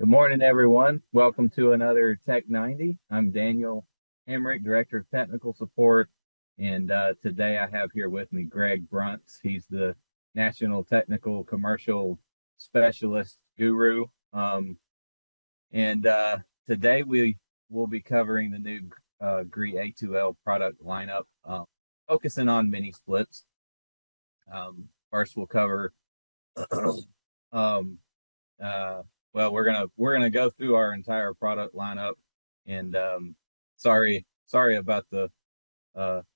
Good morning, everyone. Welcome to another Tech 90. I'm Daniel Emmerich, Director of Technical Support, and today I have here with me Greg Brunts. He's the National Technical Commercial Specialist Guru. And today we will be covering the new GREE A2L product lineup, focusing on mini splits. First, we'll cover well, we're gonna go through our entire product lineup, and sorry about the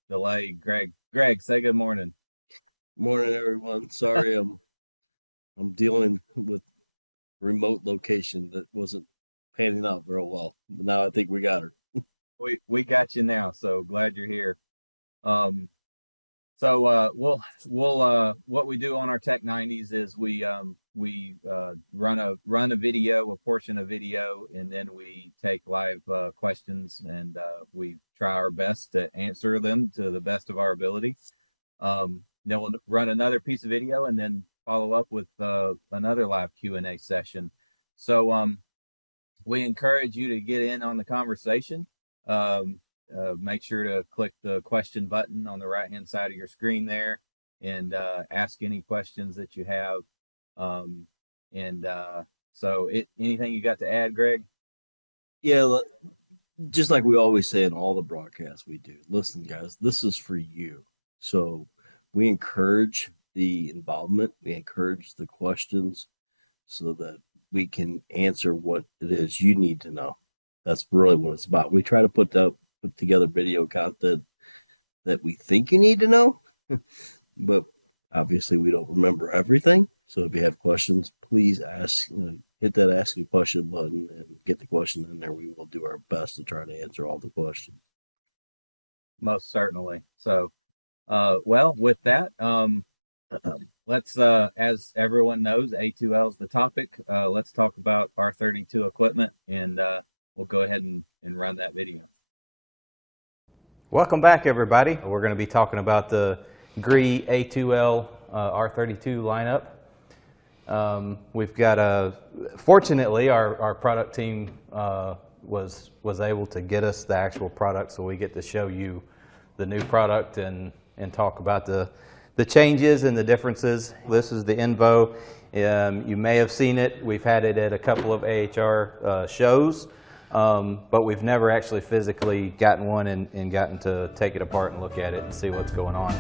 delay. Greg, say good morning. Morning, everyone. Sorry, I'm dealing with remote location that wasn't panning out very well. But now I think we got her. We got you now, so glad you're here. So we'll what we do on our Tech 90s is we run a video, a portion of video, and then we take live questions, and we try our best to answer them to the best of our ability. Then we'll run another piece of video and then follow up with another live Q&A session. So we encourage you to get in on the conversation. Make sure to click the question button on the right-hand side of your screen there and ask any questions that you have. So anything you got to add, Greg? Yeah, just like we always say in all the broadcasts we do, listen, guys, this is for you. So we encourage the involvement. We encourage the questions so that we can answer what it is you need to know. That's really what it's about. We try to put together video content that we think you need to know, but obviously we don't remember everything. So if you have questions, please ask, hit that ask a question button and get the question in there. We will do our best to try to answer all the questions. Most certainly. So, well, with that, let's, as everyone knows, A2L is the topic. Let's talk about R-32 equipment, and we'll go ahead and run that video. Welcome back, everybody. We're going to be talking about the GREE A2L R-32 lineup. We've got fortunately, our product team was able to get us the actual product, so we get to show you the new product and talk about the changes and the differences. This is the Envo. You may have seen it. We've had it at a couple of AHR shows. But we've never actually physically gotten one and gotten to take it apart and look at it and see what's going on.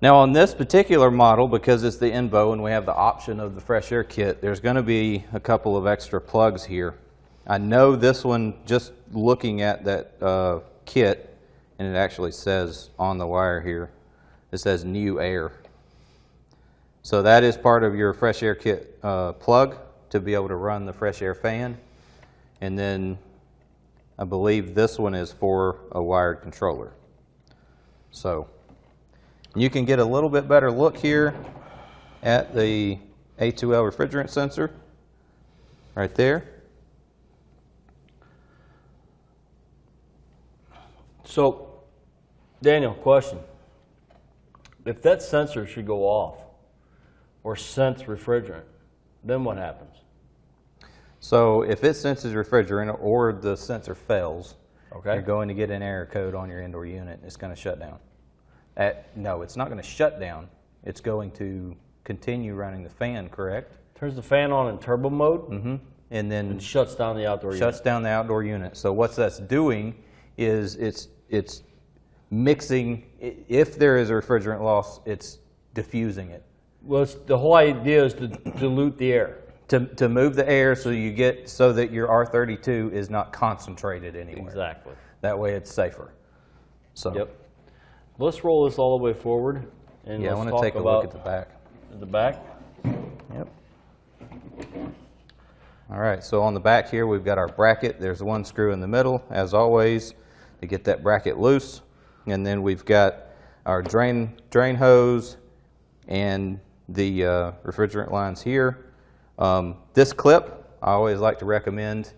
Now on this particular model, because it's the Envo and we have the option of the fresh air kit, there's going to be a couple of extra plugs here. I know this one, just looking at that kit, and it actually says on the wire here, it says new air. So that is part of your fresh air kit plug to be able to run the fresh air fan. And then I believe this one is for a wired controller. So you can get a little bit better look here at the A2L refrigerant sensor right there. So, Daniel, question. If that sensor should go off or sense refrigerant, then what happens? So if it senses refrigerant or the sensor fails, Okay. you're going to get an error code on your indoor unit and it's going to shut down. No, it's not going to shut down. It's going to continue running the fan, correct? Turns the fan on in turbo mode And then and shuts down the outdoor unit. shuts down the outdoor unit. So what that's doing is it's mixing. If there is a refrigerant loss, it's diffusing it. Well, the whole idea is to dilute the air. To move the air so that your R-32 is not concentrated anywhere. Exactly. That way it's safer. So. Yep. Let's roll this all the way forward. And Yeah, I let's want to talk take a about look at the back. the back. Yep. All right, so on the back here, we've got our bracket. There's one screw in the middle, as always, to get that bracket loose. And then we've got our drain hose and the refrigerant lines here. This clip, I always like to recommend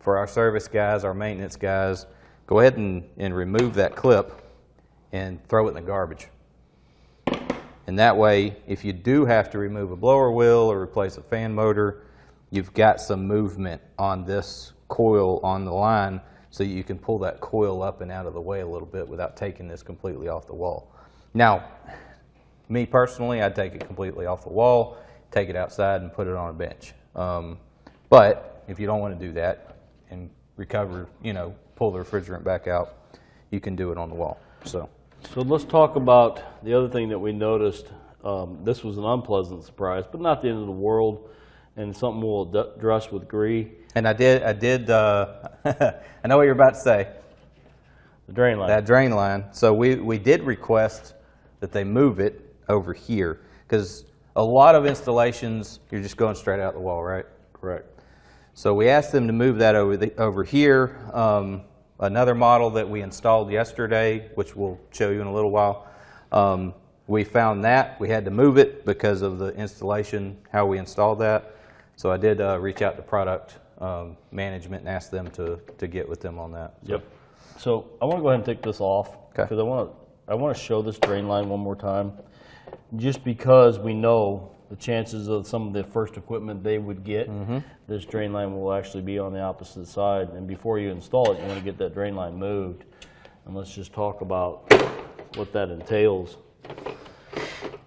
for our service guys, our maintenance guys, go ahead and remove that clip and throw it in the garbage. And that way, if you do have to remove a blower wheel or replace a fan motor, you've got some movement on this coil on the line so you can pull that coil up and out of the way a little bit without taking this completely off the wall. Now, me personally, I'd take it completely off the wall, take it outside and put it on a bench. But if you don't want to do that and recover, pull the refrigerant back out, you can do it on the wall. So let's talk about the other thing that we noticed. This was an unpleasant surprise, but not the end of the world, and something we'll address with GREE. And I did. I know what you're about to say. The drain line. That drain line. So we did request that they move it over here because a lot of installations you're just going straight out the wall, right? Correct. So we asked them to move that over here. Another model that we installed yesterday, which we'll show you in a little while, we found that we had to move it because of the installation, how we installed that. So I did reach out to product management and ask them to get with them on that. So. Yep. So I want to go ahead and take this off because I want to show this drain line one more time, just because we know the chances of some of the first equipment they would get, this drain line will actually be on the opposite side. And before you install it, you want to get that drain line moved. And let's just talk about what that entails.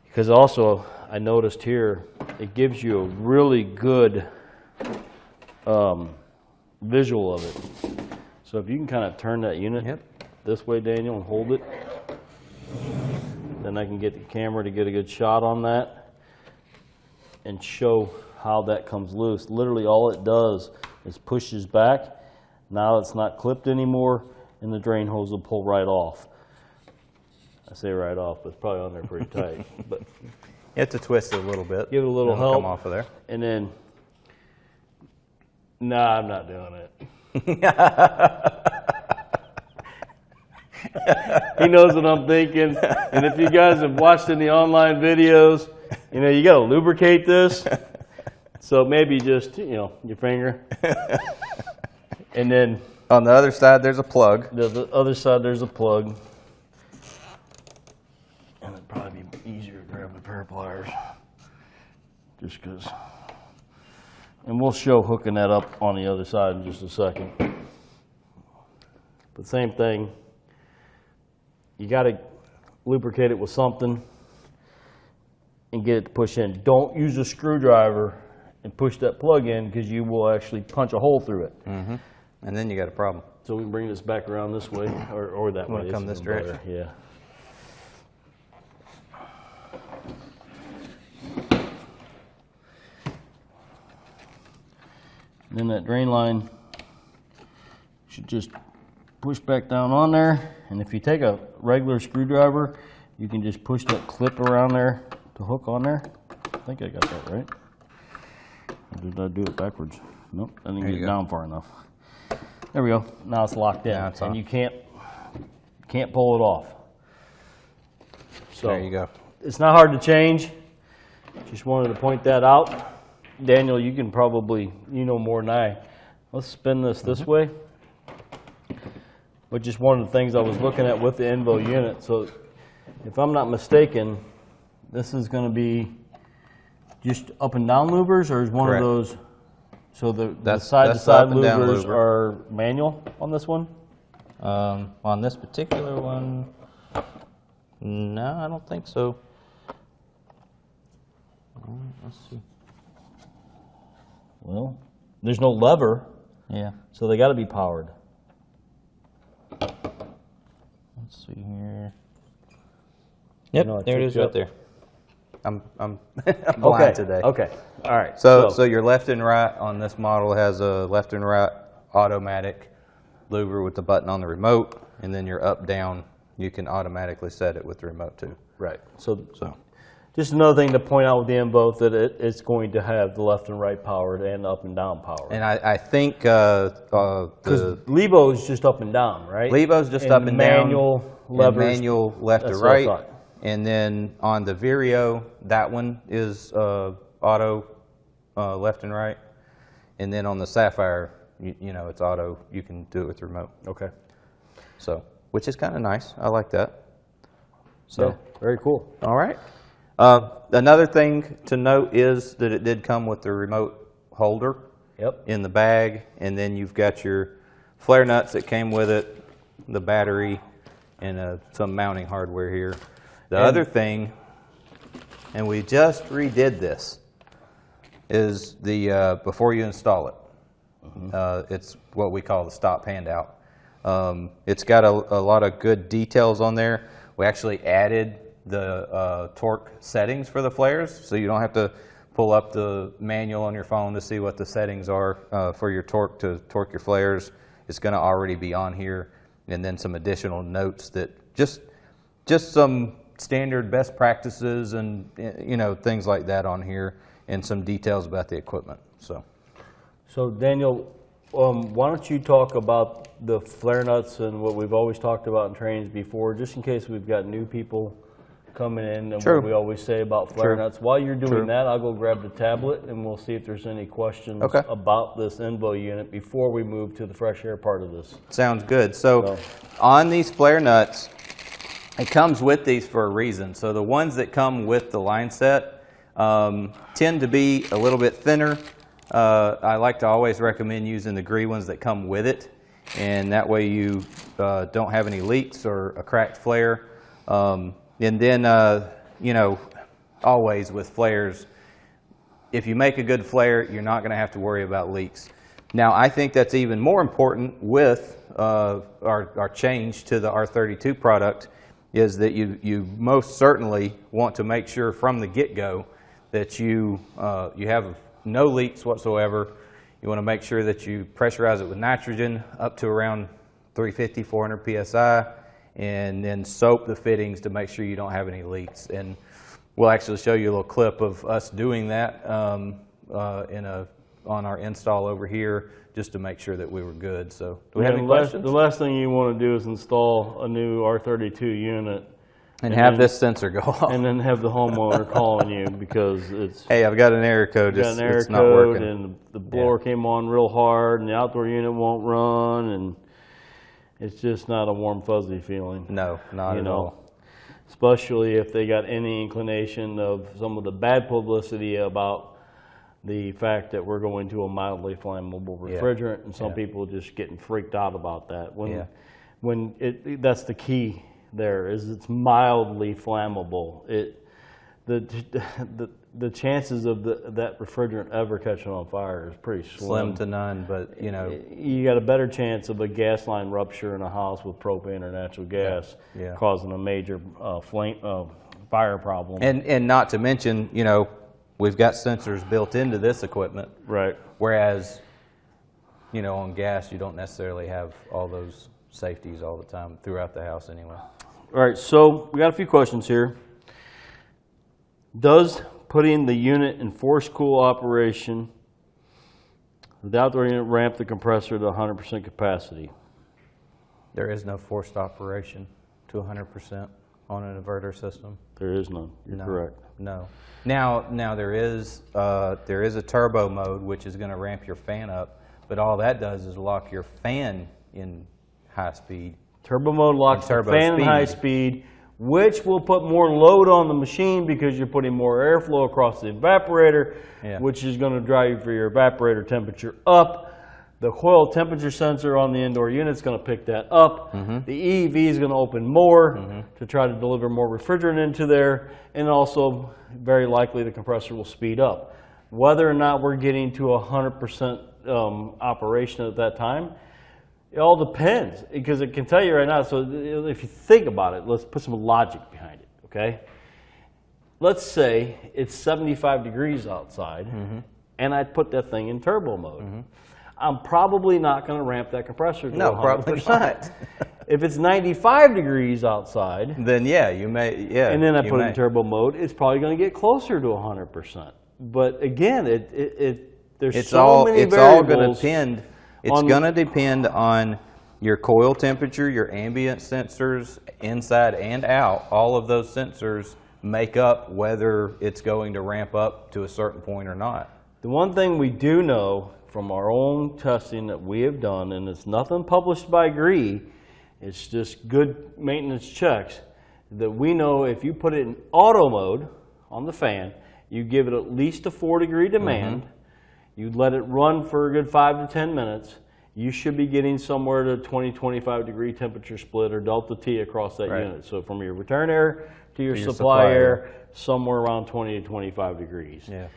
Because also, I noticed here, it gives you a really good visual of it. So if you can kind of turn that unit this way, Daniel, and hold it, then I can get the camera to get a good shot on that and show how that comes loose. Literally all it does is pushes back. Now it's not clipped anymore, and the drain hose will pull right off. I say right off, but it's probably on there pretty tight. But You have to twist it a little bit. give it a little It'll help. come off of there. And then, nah, I'm not doing it. He knows what I'm thinking. And if you guys have watched any online videos, you got to lubricate this. So maybe just, your finger. And then On the other side, there's a plug. the other side, there's a plug. And it'd probably be easier to grab a pair of pliers. Just because. And we'll show hooking that up on the other side in just a second. But same thing. You got to lubricate it with something and get it to push in. Don't use a screwdriver and push that plug in because you will actually punch a hole through it. And then you got a problem. So we can bring this back around this way or that way. Want to come this direction? Yeah. And then that drain line should just push back down on there. And if you take a regular screwdriver, you can just push that clip around there to hook on there. I think I got that right. Or did I do it backwards? Nope, I didn't get it down far enough. There we go. Now it's locked in, Now it's and on. you can't pull it off. So There you go. It's not hard to change. Just wanted to point that out. Daniel, you can probably, more than I. Let's spin this way. Which is one of the things I was looking at with the Envo unit. So if I'm not mistaken, this is going to be just up and down louvers, or is one Correct. of those? So the That's side-to-side up and down louvers louver. are manual on this one? On this particular one, no, I don't think so. Let's see. Well, there's no lever, Yeah. so they got to be powered. Let's see here. Yep, No, I there it tripped is you right up. there. I'm blind today. Okay. All right. So your left and right on this model has a left and right automatic louver with the button on the remote, and then your up down, you can automatically set it with the remote too. Right. So just another thing to point out with the Envo that it's going to have the left and right powered and up and down powered. And I think because Levo is just up and down, right? Levo's just up and manual down. Levers, manual left to right. And then on the Vireo, that one is auto left and right. And then on the Sapphire, you know, it's auto. You can do it with the remote. Okay. So, which is kind of nice. I like that. So, yeah, very cool. All right. Another thing to note is that it did come with the remote holder in the bag, and then you've got your flare nuts that came with it, the battery, and some mounting hardware here. The other thing, and we just redid this, is the before you install it. It's what we call the stop handout. It's got a lot of good details on there. We actually added the torque settings for the flares, so you don't have to pull up the manual on your phone to see what the settings are for your torque to torque your flares. It's going to already be on here, and then some additional notes that just some standard best practices and things like that on here, and some details about the equipment. So Daniel, why don't you talk about the flare nuts and what we've always talked about in trainings before, just in case we've got new people coming in and what we always say about flare nuts. While you're doing that, I'll go grab the tablet and we'll see if there's any questions about this Envo unit before we move to the fresh air part of this. Sounds good. So on these flare nuts, it comes with these for a reason. So the ones that come with the line set tend to be a little bit thinner. I like to always recommend using the GREE ones that come with it, and that way you don't have any leaks or a cracked flare. And then, always with flares, if you make a good flare, you're not going to have to worry about leaks. Now, I think that's even more important with our change to the R-32 product, is that you most certainly want to make sure from the get-go that you have no leaks whatsoever. You want to make sure that you pressurize it with nitrogen up to around 350, 400 PSI, and then soap the fittings to make sure you don't have any leaks. And we'll actually show you a little clip of us doing that on our install over here, just to make sure that we were good. So do we have any questions? The last thing you want to do is install a new R-32 unit and have this sensor go off. And then have the homeowner calling you because it's... Hey, I've got an error code, it's not working. And the blower came on real hard and the outdoor unit won't run, and it's just not a warm, fuzzy feeling. No, not at all. Especially if they got any inclination of some of the bad publicity about the fact that we're going to a mildly flammable refrigerant, and some people just getting freaked out about that. When that's the key there, is it's mildly flammable. The chances of that refrigerant ever catching on fire is pretty slim to none, but you got a better chance of a gas line rupture in a house with propane or natural gas causing a major fire problem. And not to mention, we've got sensors built into this equipment. Right. Whereas, on gas, you don't necessarily have all those safeties all the time throughout the house anyway. All right, so we got a few questions here. Does putting the unit in forced cool operation, the outdoor unit, ramp the compressor to 100% capacity? There is no forced operation to 100% on an inverter system. There is none. You're correct. No. Now there is a turbo mode, which is going to ramp your fan up, but all that does is lock your fan in high speed. Turbo mode locks the fan in high speed, which will put more load on the machine because you're putting more airflow across the evaporator, which is going to drive your evaporator temperature up. The coil temperature sensor on the indoor unit is going to pick that up. The EEV is going to open more to try to deliver more refrigerant into there, and also very likely the compressor will speed up. Whether or not we're getting to 100% operation at that time, it all depends, because it can tell you right now. So if you think about it, let's put some logic behind it, okay? let's say it's 75 degrees outside, and I put that thing in turbo mode. I'm probably not going to ramp that compressor to 100%. No, probably not. If it's 95 degrees outside, Then yeah, you may. Yeah, and then I you put it may. in turbo mode, it's probably going to get closer to 100%. But again, there's It's so all. many It's all going to variables. depend. It's going to depend on your coil temperature, your ambient sensors, inside and out. All of those sensors make up whether it's going to ramp up to a certain point or not. The one thing we do know from our own testing that we have done, and it's nothing published by GREE, it's just good maintenance checks, that we know if you put it in auto mode on the fan, you give it at least a 4-degree demand, you let it run for a good 5 to 10 minutes, you should be getting somewhere to 20-25 degree temperature split or delta T across that unit. So from your return air to your supply air, somewhere around 20 to 25 degrees. Yeah.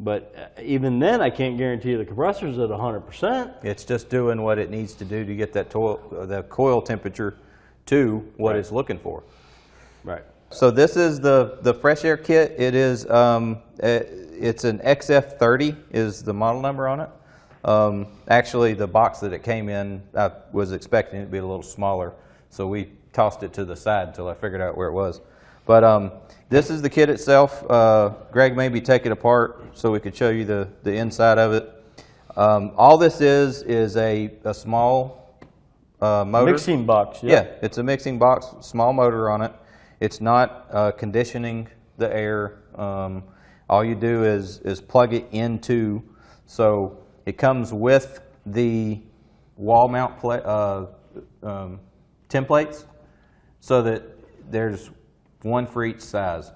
But even then, I can't guarantee the compressor's at 100%. It's just doing what it needs to do to get that the coil temperature to what it's looking for. Right. So this is the fresh air kit. It is it's an XF30 is the model number on it. Actually, the box that it came in, I was expecting it to be a little smaller, so we tossed it to the side until I figured out where it was. But this is the kit itself. Greg, maybe take it apart so we could show you the inside of it. All this is a small motor. Mixing box. Yeah, it's a mixing box, small motor on it. It's not conditioning the air. All you do is plug it into, so it comes with the wall mount templates, so that there's one for each size.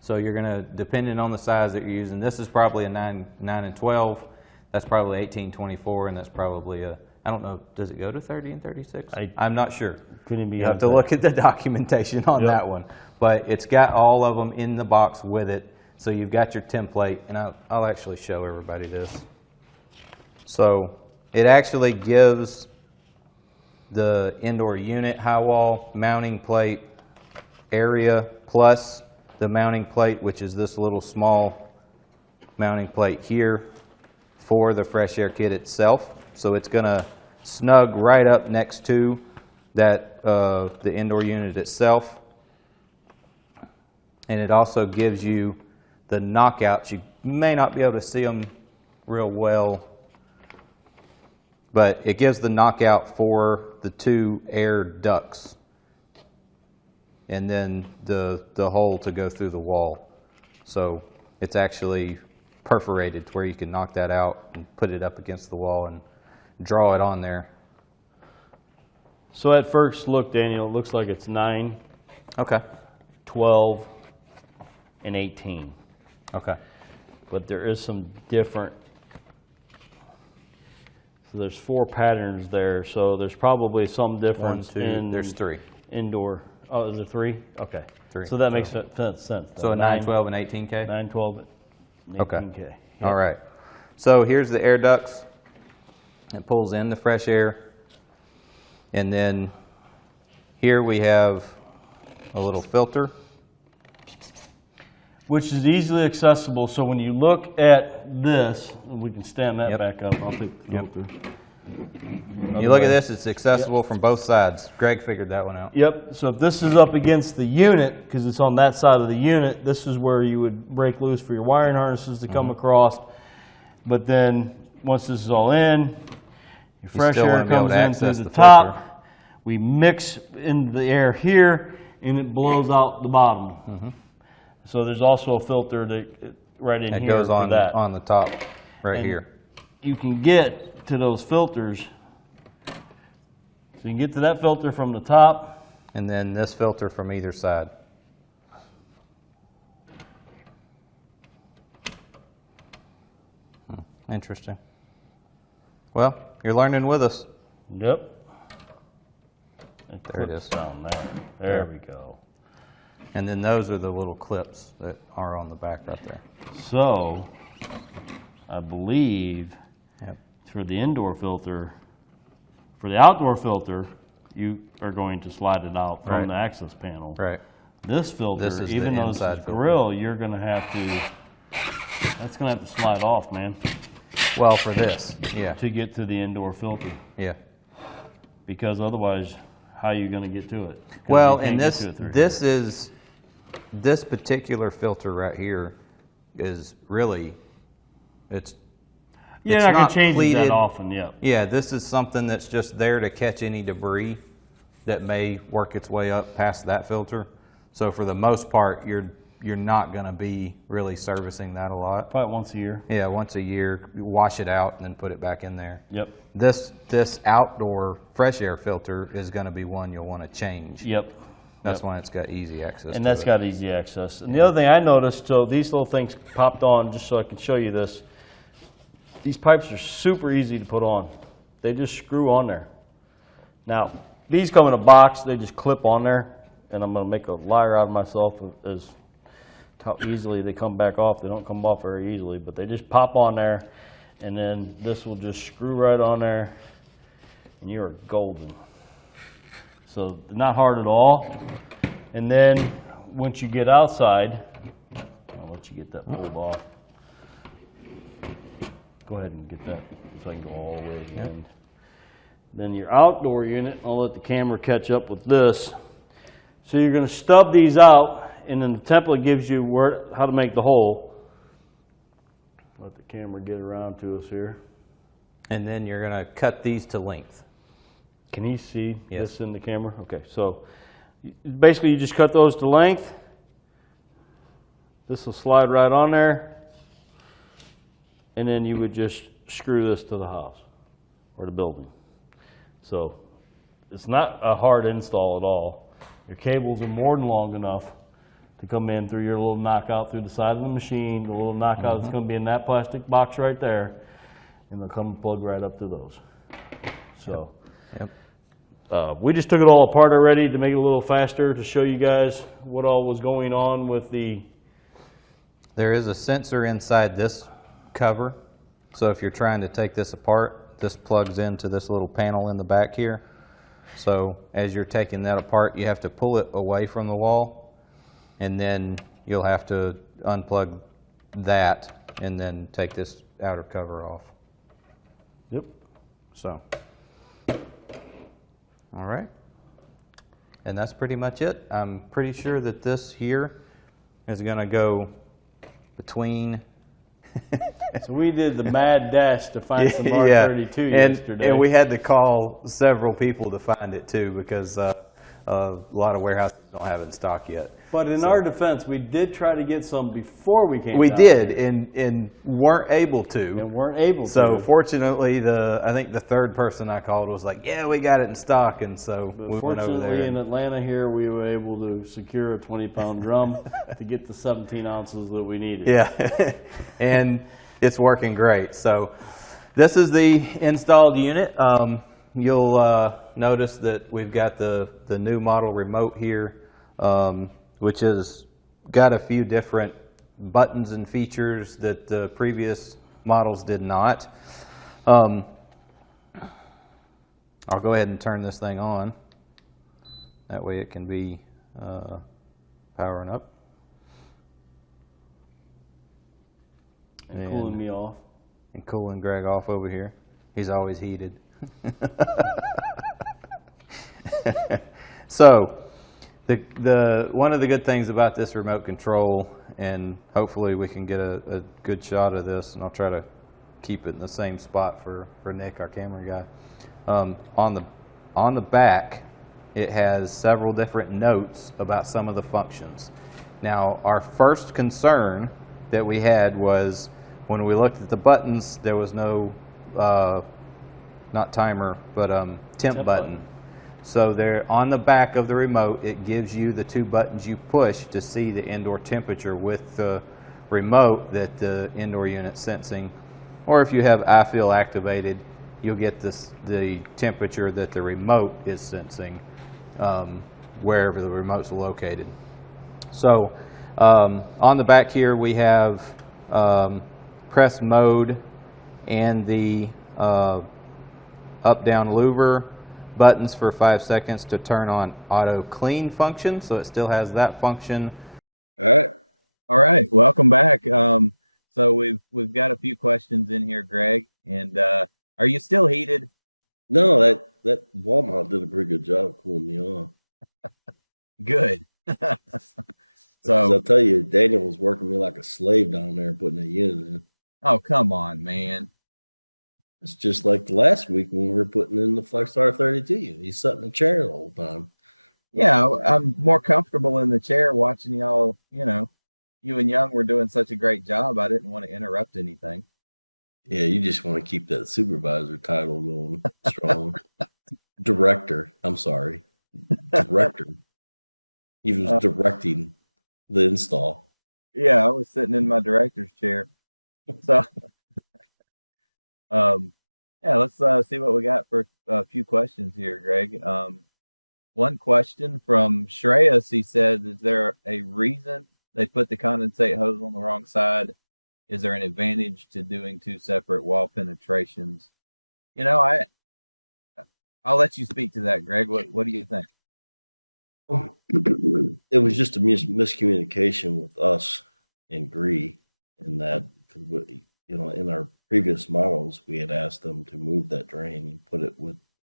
So you're going to, depending on the size that you're using, this is probably a 9 and 12. That's probably 18-24, and that's probably a, I don't know, does it go to 30 and 36? I'm not sure. Couldn't be. You have to look at the documentation on that one. But it's got all of them in the box with it. So you've got your template, and I'll actually show everybody this. So it actually gives the indoor unit high wall mounting plate area plus the mounting plate, which is this little small mounting plate here for the fresh air kit itself. So it's going to snug right up next to that the indoor unit itself. And it also gives you the knockouts. You may not be able to see them real well, but it gives the knockout for the 2 air ducts, and then the hole to go through the wall. So it's actually perforated to where you can knock that out and put it up against the wall and draw it on there. So at first look, Daniel, it looks like it's 9, Okay. 12, and 18. Okay. But there is some different. So there's 4 patterns there. So there's probably some difference 1, 2, in. there's 3. Indoor. Oh, is it 3? Okay. 3. So that makes sense. So a 9, 12, and 18K? 9, 12, and 18K. Okay. All right. So here's the air ducts. It pulls in the fresh air. And then here we have a little filter. Which is easily accessible. So when you look at this, we can stand that back up. I'll take the filter. You look at this, it's accessible from both sides. Greg figured that one out. Yep. So if this is up against the unit, because it's on that side of the unit, this is where you would break loose for your wiring harnesses to come across. But then once this is all in, your fresh air comes in through the top. We mix in the air here, and it blows out the bottom. So there's also a filter that right in It here goes for that. on the top right And here. you can get to those filters. So you can get to that filter from the top. And then this filter from either side. Interesting. Well, you're learning with us. Yep. There it is. Down there. There we go. And then those are the little clips that are on the back right there. So I believe Yep. for the indoor filter, for the outdoor filter, you are going to slide it out from Right. the access panel. Right. This filter, This is even the though it's a inside filter. grill, you're going to have to, that's going to have to slide off, man, Well, for this, yeah, to get to the indoor filter. yeah. Because otherwise, how are you going to get to it? 'Cause Well, you can't and get to it through this particular filter right here is really, it's You're it's not going not to change it pleated. that often, yeah. Yeah, this is something that's just there to catch any debris that may work its way up past that filter. So for the most part, you're not going to be really servicing that a lot. Probably once a year. Yeah, once a year, you wash it out and then put it back in there. Yep. This outdoor fresh air filter is going to be one you'll want to change. Yep. That's when it's got easy access. And to that's it. got easy access. And the other thing I noticed, so these little things popped on, just so I can show you this. These pipes are super easy to put on. They just screw on there. Now, these come in a box, they just clip on there, and I'm going to make a liar out of myself as how easily they come back off. They don't come off very easily, but they just pop on there, and then this will just screw right on there, and you're golden. So not hard at all. And then once you get outside, I'll let you get that pulled off. Go ahead and get that so I can go all the way to the end. Then your outdoor unit, I'll let the camera catch up with this. So you're going to stub these out, and then the template gives you how to make the hole. Let the camera get around to us here. And then you're going to cut these to length. Can you see Yes. this in the camera? Okay, so basically you just cut those to length. This will slide right on there. And then you would just screw this to the house or the building. So it's not a hard install at all. Your cables are more than long enough to come in through your little knockout through the side of the machine, the little knockout that's going to be in that plastic box right there, and they'll come and plug right up to those. So. Yep. We just took it all apart already to make it a little faster to show you guys what all was going on with the... There is a sensor inside this cover. So if you're trying to take this apart, this plugs into this little panel in the back here. So as you're taking that apart, you have to pull it away from the wall, and then you'll have to unplug that and then take this outer cover off. Yep. So, all right. And that's pretty much it. I'm pretty sure that this here is going to go between... So we did the mad dash to find some R-32 yesterday. And we had to call several people to find it too, because a lot of warehouses don't have it in stock yet. But in our defense, we did try to get some before we came We down did, here. and weren't able to. And weren't able to. So fortunately, I think the third person I called was like, "Yeah, we got it in stock," and so we went over there. Fortunately, in Atlanta here, we were able to secure a 20-pound drum to get the 17 ounces that we needed. Yeah, and it's working great. So this is the installed unit. You'll notice that we've got the new model remote here, which has got a few different buttons and features that the previous models did not. I'll go ahead and turn this thing on. That way it can be powering up. And cooling me off. And cooling Greg off over here. He's always heated. So, the one of the good things about this remote control, and hopefully we can get a good shot of this, and I'll try to keep it in the same spot for Nick, our camera guy. On the back, it has several different notes about some of the functions. Now, our first concern that we had was when we looked at the buttons, there was no, not timer, but temp button. So there, on the back of the remote, it gives you the two buttons you push to see the indoor temperature with the remote that the indoor unit's sensing. Or if you have I-Feel activated, you'll get the temperature that the remote is sensing wherever the remote's located. So on the back here, we have press mode and the up-down louver. buttons for 5 seconds to turn on auto clean function, so it still has that function. All right, welcome back. So we've got a few questions in here, Greg, and are you still heated? No, that wall mount did a pretty good job cooling me off. Good. Because So I'll tell you, Daniel was working me like a slave down there putting that unit in. oh, come on, man. It's just like last week when we were putting in the Flex R-32 unit. He's sat in the chair the whole time. Yeah, I'm more comfortable in the chair watching y'all. You and Young were doing such a great job. I didn't want to interrupt anything. Yeah, you just want to keep that supervisor title going strong. Director, I'm sorry. Director. He was directing the install. Yeah, I was sitting in my director's chair. So, yeah, let's see what we got for a few questions here, Greg. One question from Shreyas, he said, is there a reason they put the condensate hose on the wrong side? Is there an advantage to doing two separate wall penetrations? I'll let you speak to that, Greg. What do you think? It was just a miscommunication with us and GREE in that, in our previous models, we had asked them to move that drain and put it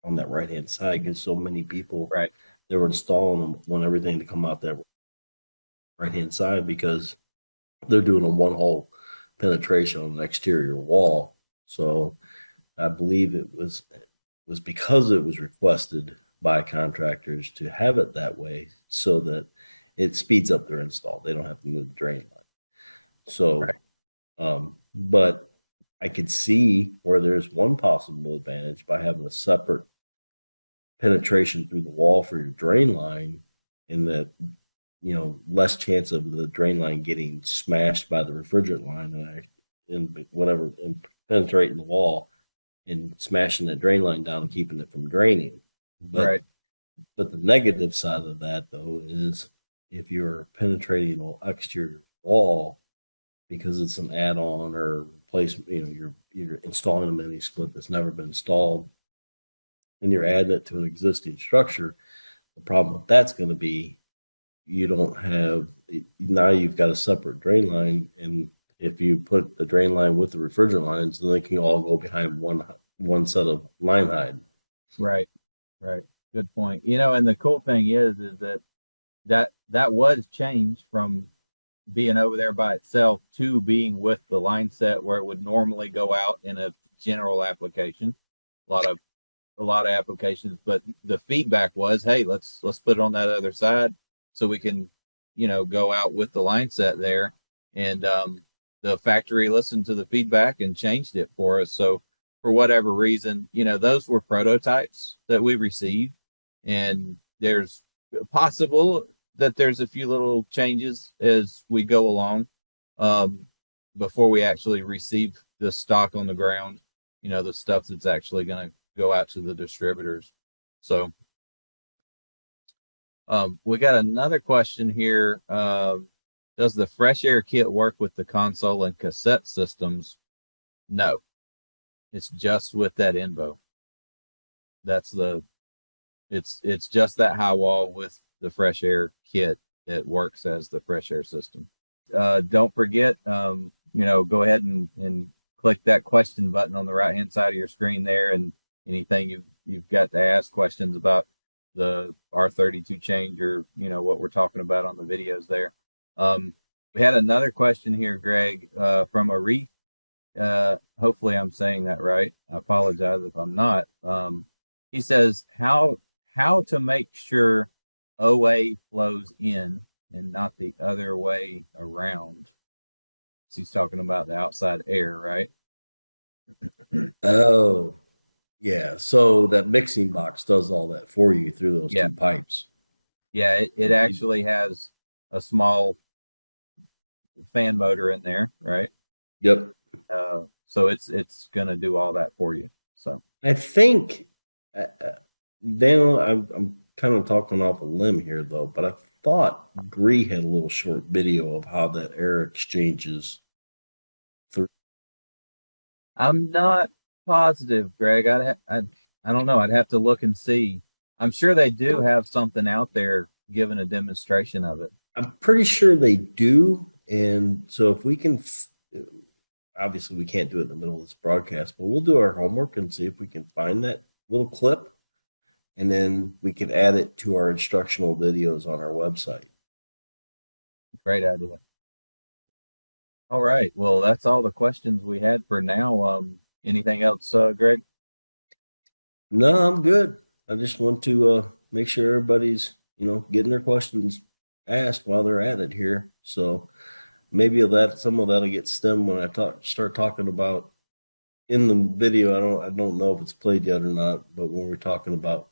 on that right-hand side because so many people, Right. they were installing them, want everything to come out that right-hand side because they're doing a one-hole penetration on an exterior wall. So I believe it was because it was requested by contractors to have it that way so that it speeds up their install. They don't have to move the drain line. So, Right. But I could see where there's one possible advantage by having a separate penetration through the wall for your drain line, in that, less chance of the drain line getting smashed by the refrigerant line and penetrating the wall and smashing that drain line down and keeping it from draining. But the negative side of that, though, is if you're penetrating an exterior wall because it's an add-on or replacement, you're installing a mini split that's never been installed, and you're adding it to an existing structure. The problem with that's going to be now you've got a separate drain line, and if you put the drain line with the refrigerant lines, then they can all go behind one set of line hide. Right. Good point. And the cool thing is that was changed from being over there by itself to being with the line set where it would normally go out in a general application. A lot of applications, but the feedback was, hey, let's put it on that other side so we can, go out with the line set there. And the factory listened to the feedback and changed it for us. So for whatever reason, those were prototypes that we received, and there's possible that there's a few little changes as we go along before we actually receive the stock on the ground, the stuff that's actually going to go out to the distributors. So we got another question here. Does the fresh air kit work with the console and cassette systems? No, it's just with that Envo. It's just that high wall with the fresh air kit that works as the fresh air system. Don't forget, go ahead and click that question button on the right hand side of your screen there, and anything you've got to ask questions about the R-32 change or what we're talking about on the videos there. We had another question here, Greg, from Arif. Hopefully I'm saying that right. I apologize if I'm not. He says how to make sure OA flows in and not the other way around. So he's talking about the outside air, right? Oh, yeah. So that mixing box does all that for you through those two pipes. Yeah, it actually has a small fan motor in there, right? Yep. So it's going to do all that for you. So I think, Daniel, I'm kind of talking off a limb here, though, but I thought GREE had a little short video of how that air exchanges through. I'm not positive, Greg. I I don't know. I'd have to look and see. I'm sure they do have something out there giving a demonstration of it. I'm pretty sure they do. And so if we can, obviously we can't do it in the middle of this broadcast, but we'll do our homework and see if we can find that little clip. And then we can add it to our instructional videos on our website. Great idea. All right. Well, that's all the questions we had for now. Anything else, Greg? No, I'm good. I just want to make sure everybody's, getting their questions asked while they're at it here. So maybe some of that'll get stemmed when I start talking about in the video. I don't know if it's played yet or not, but when we're talking about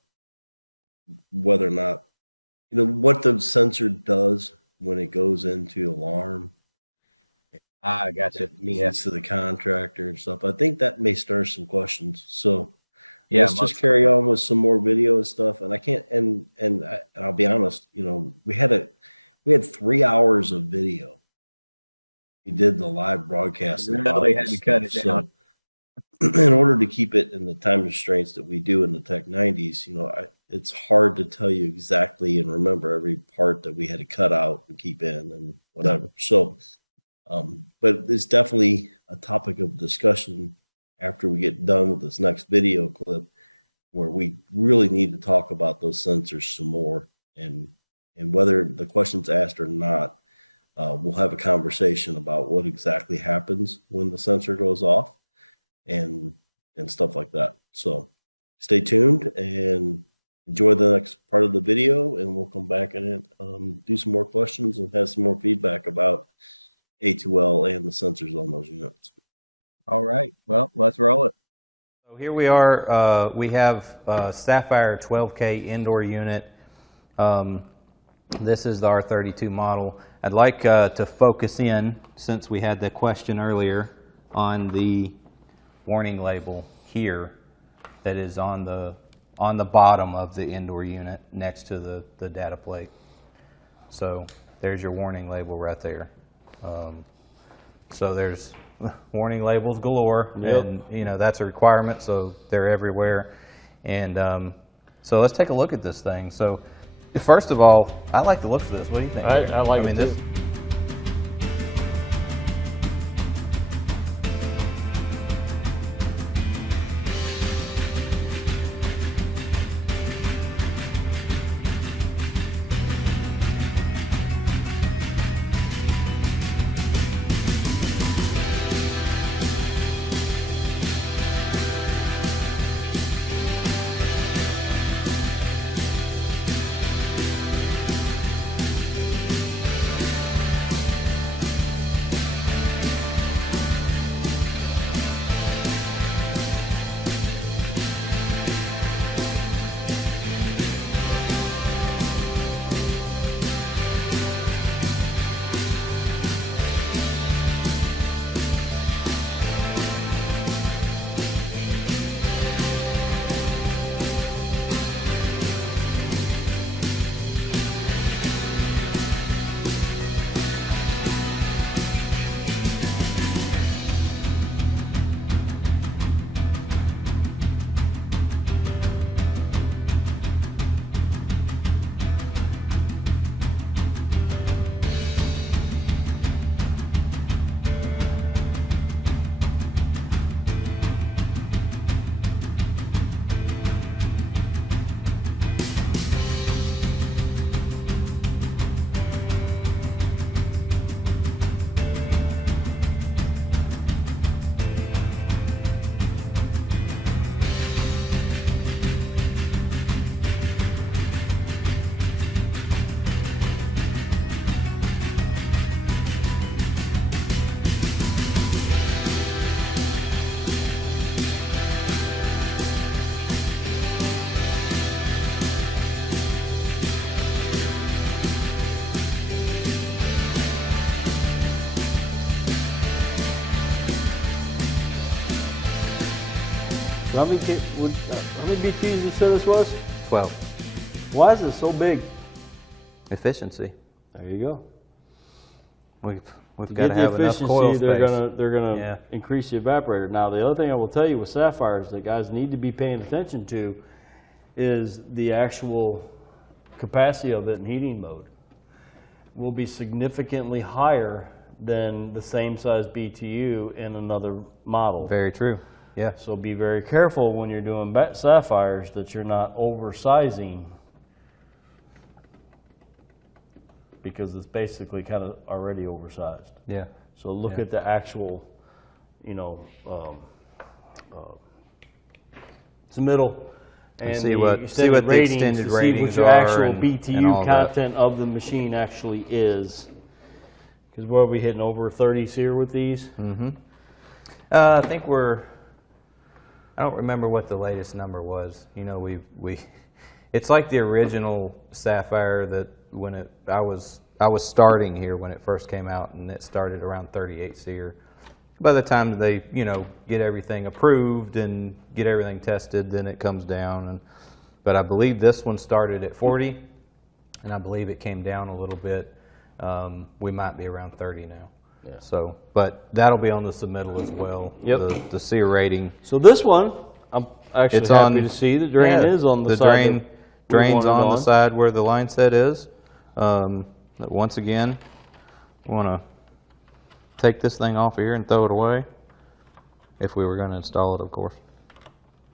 whether or not, what the sensor does when it goes into alarm. I gotcha. It means to the contractor and stuff. I think that may stir some questions. So yeah, let's just carry on with some more video and stuff. And I can't, and I'll be honest, we had 3 hours of video. We did the live broadcast. Really had to cut it down. So in order to keep it in the time constraints that we do in the Tech 90s, it's hard to tell you exactly and remember every part that we had to cut out and keep in and whatever. So, but it's definitely a topic of discussion after we get done with this next video clip, where we really need to talk about those sensors some more, and whether the question's asked or not, we'll have a conversation about what exactly happens when the sensor goes off and stuff like that. So stay tuned and enjoy the next part of the video, and we'll come back and do some more questions and have some more feedback about A2L and the sensors on those units. All right. Well, let's roll it. So here we are. We have Sapphire 12K indoor unit. This is the R-32 model. I'd like to focus in, since we had the question earlier, on the warning label here that is on the bottom of the indoor unit next to the data plate. So there's your warning label right there. So there's warning labels galore, Yep. And that's a requirement, so they're everywhere. And so let's take a look at this thing. So first of all, I like the look of this. What do you think? I like it too. How many BTUs you said this was? 12. Why is it so big? Efficiency. There you go. We've To got get to the have enough coil efficiency, space. they're gonna Yeah. increase the evaporator. Now, the other thing I will tell you with Sapphires that guys need to be paying attention to is the actual capacity of it in heating mode will be significantly higher than the same size BTU in another model. Very true. Yeah. So be very careful when you're doing Sapphires that you're not oversizing, because it's basically kind of already oversized. Yeah. So look Yeah. at the actual, submittal. And see the what extended the ratings extended to see ratings what your are actual and BTU all that. content of the machine actually is. Because what are we hitting, over 30 SEER with these? I think I don't remember what the latest number was. You know, it's like the original Sapphire that I was starting here when it first came out, and it started around 38 SEER. By the time they, get everything approved and get everything tested, then it comes down. But I believe this one started at 40, and I believe it came down a little bit. We might be around 30 now. Yeah. So, but that'll be on the submittal as well. Yep. The SEER rating. So this one, I'm actually It's happy on- to see the drain is on the side. that we Drain's want it on the side where the line set is. Once again, want to take this thing off of here and throw it away. If we were going to install it, of course.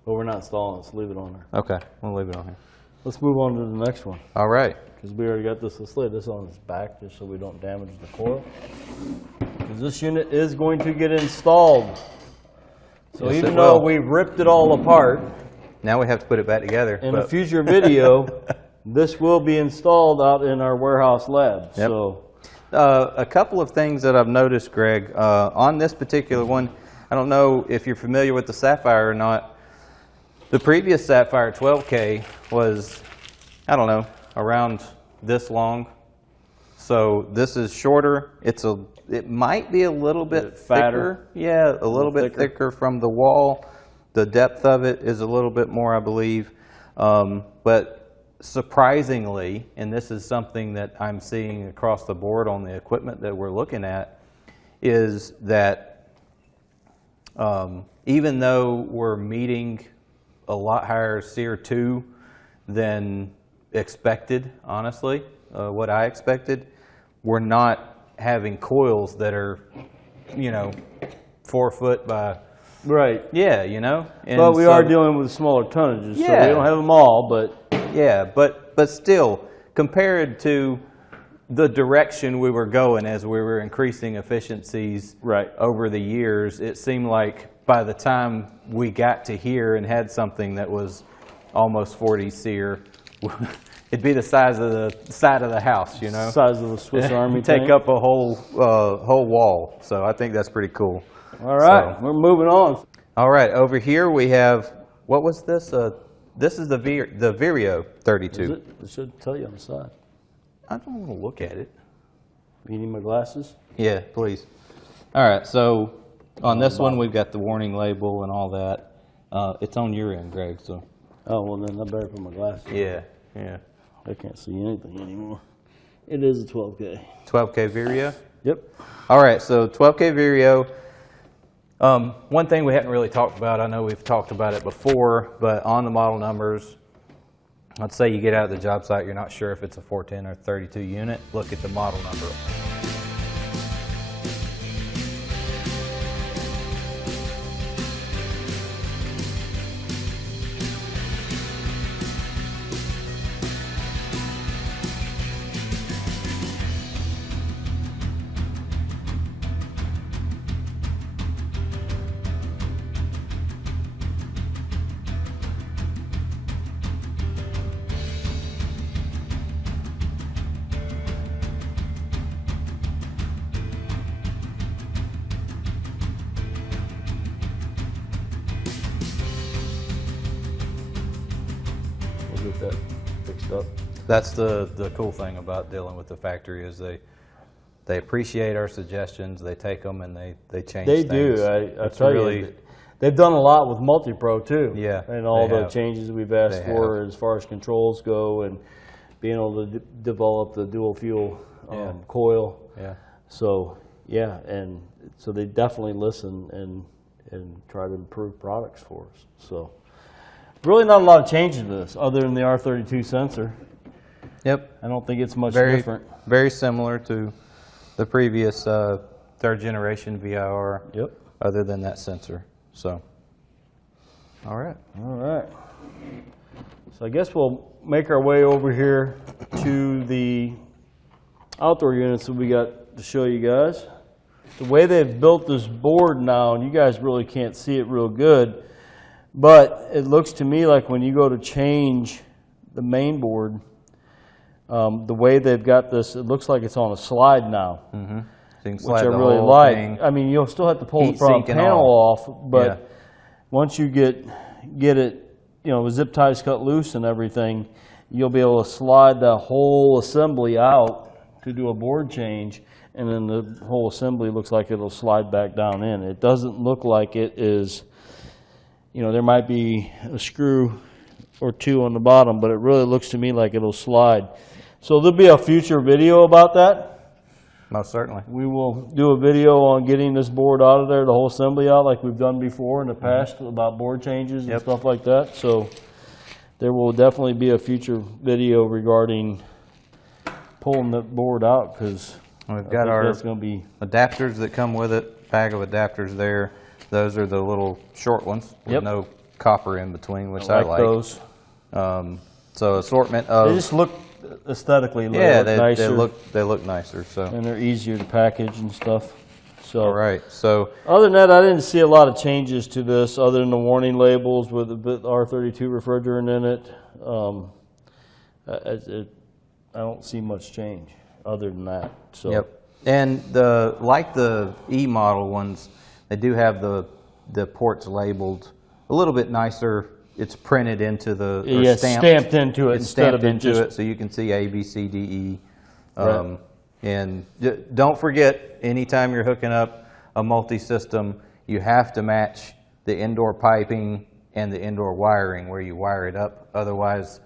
But we're not installing it, so leave it on there. Okay, we'll leave it on here. Let's move on to the next one. All right. Because we already got this, let's lay this on its back just so we don't damage the coil. Because this unit is going to get installed. So Yes, even it though will. we ripped it all apart, Now we have to put it back together. in a but- future video, this will be installed out in our warehouse lab. Yep. So A couple of things that I've noticed, Greg, on this particular one, I don't know if you're familiar with the Sapphire or not. The previous Sapphire 12K was, I don't know, around this long. So this is shorter. It might be a little bit fatter. thicker. Yeah, a little bit thicker from the wall. The depth of it is a little bit more, I believe. But surprisingly, and this is something that I'm seeing across the board on the equipment that we're looking at, is that even though we're meeting a lot higher SEER 2 than expected, honestly, what I expected, we're not having coils that are, 4 foot by, right. yeah, And But we so- are dealing with smaller tonnages, so Yeah. we don't have them all, but Yeah, but still, compared to the direction we were going as we were increasing efficiencies Right. over the years, it seemed like by the time we got to here and had something that was almost 40 SEER, it'd be the size of the side of the house, size of the Swiss Army Take tank. up a whole wall. So I think that's pretty cool. All right, So- we're moving on. All right, over here we have, what was this? This is the Vireo 32. It should tell you on the side. I don't want to look at it. You need my glasses? Yeah, please. All right, so on this one, we've got the warning label and all that. It's on your end, Greg, so. Oh, well then I better put my glasses. Yeah. I can't see anything anymore. It is a 12K. 12K Vireo? Yep. All right, so 12K Vireo. One thing we hadn't really talked about, I know we've talked about it before, but on the model numbers, let's say you get out of the job site, you're not sure if it's a 410 or 32 unit, look at the model number. We'll get that fixed up. That's the cool thing about dealing with the factory is they appreciate our suggestions, they take them and they change They things. do. I It's tell really, you, they've done a lot with MultiPro too. Yeah, And all they the have. changes we've asked They for have. as far as controls go and being able to develop the dual fuel Yeah. coil. Yeah. So yeah, and so they definitely listen and try to improve products for us. So really not a lot of changes to this other than the R-32 sensor. Yep. I don't think it's much different. Very similar to the previous third generation VIR. Yep. Other than that sensor. So, all right. All right. So I guess we'll make our way over here to the outdoor units that we got to show you guys. The way they've built this board now, and you guys really can't see it real good, but it looks to me like when you go to change the main board, the way they've got this, it looks like it's on a slide now, So you can which slide I the really whole like. thing. I mean, you'll still have to pull the Heat front sink and panel all. off, but Yeah. once you get it, you know, with zip ties cut loose and everything, you'll be able to slide the whole assembly out to do a board change, and then the whole assembly looks like it'll slide back down in. It doesn't look like it is, you know, there might be a screw or two on the bottom, but it really looks to me like it'll slide. So there'll be a future video about that. Most certainly. We will do a video on getting this board out of there, the whole assembly out, like we've done before in the past about board changes and stuff like that. So there will definitely be a future video regarding pulling the board out, because We've got our that's going to be adapters that come with it, bag of adapters there. Those are the little short ones with no copper in between, which I like. those. So assortment of They just look aesthetically they nicer, look nicer. So and they're easier to package and stuff. So all right. So other than that, I didn't see a lot of changes to this other than the warning labels with the R-32 refrigerant in it. I don't see much change other than that. So yep. And like the E model ones, they do have the ports labeled a little bit nicer. It's printed into the stamped into it It's instead stamped of it into just it, so you can see A, B, C, D, E. Right. And don't forget, anytime you're hooking up a multi-system, you have to match the indoor piping and the indoor wiring where you wire it up. Otherwise,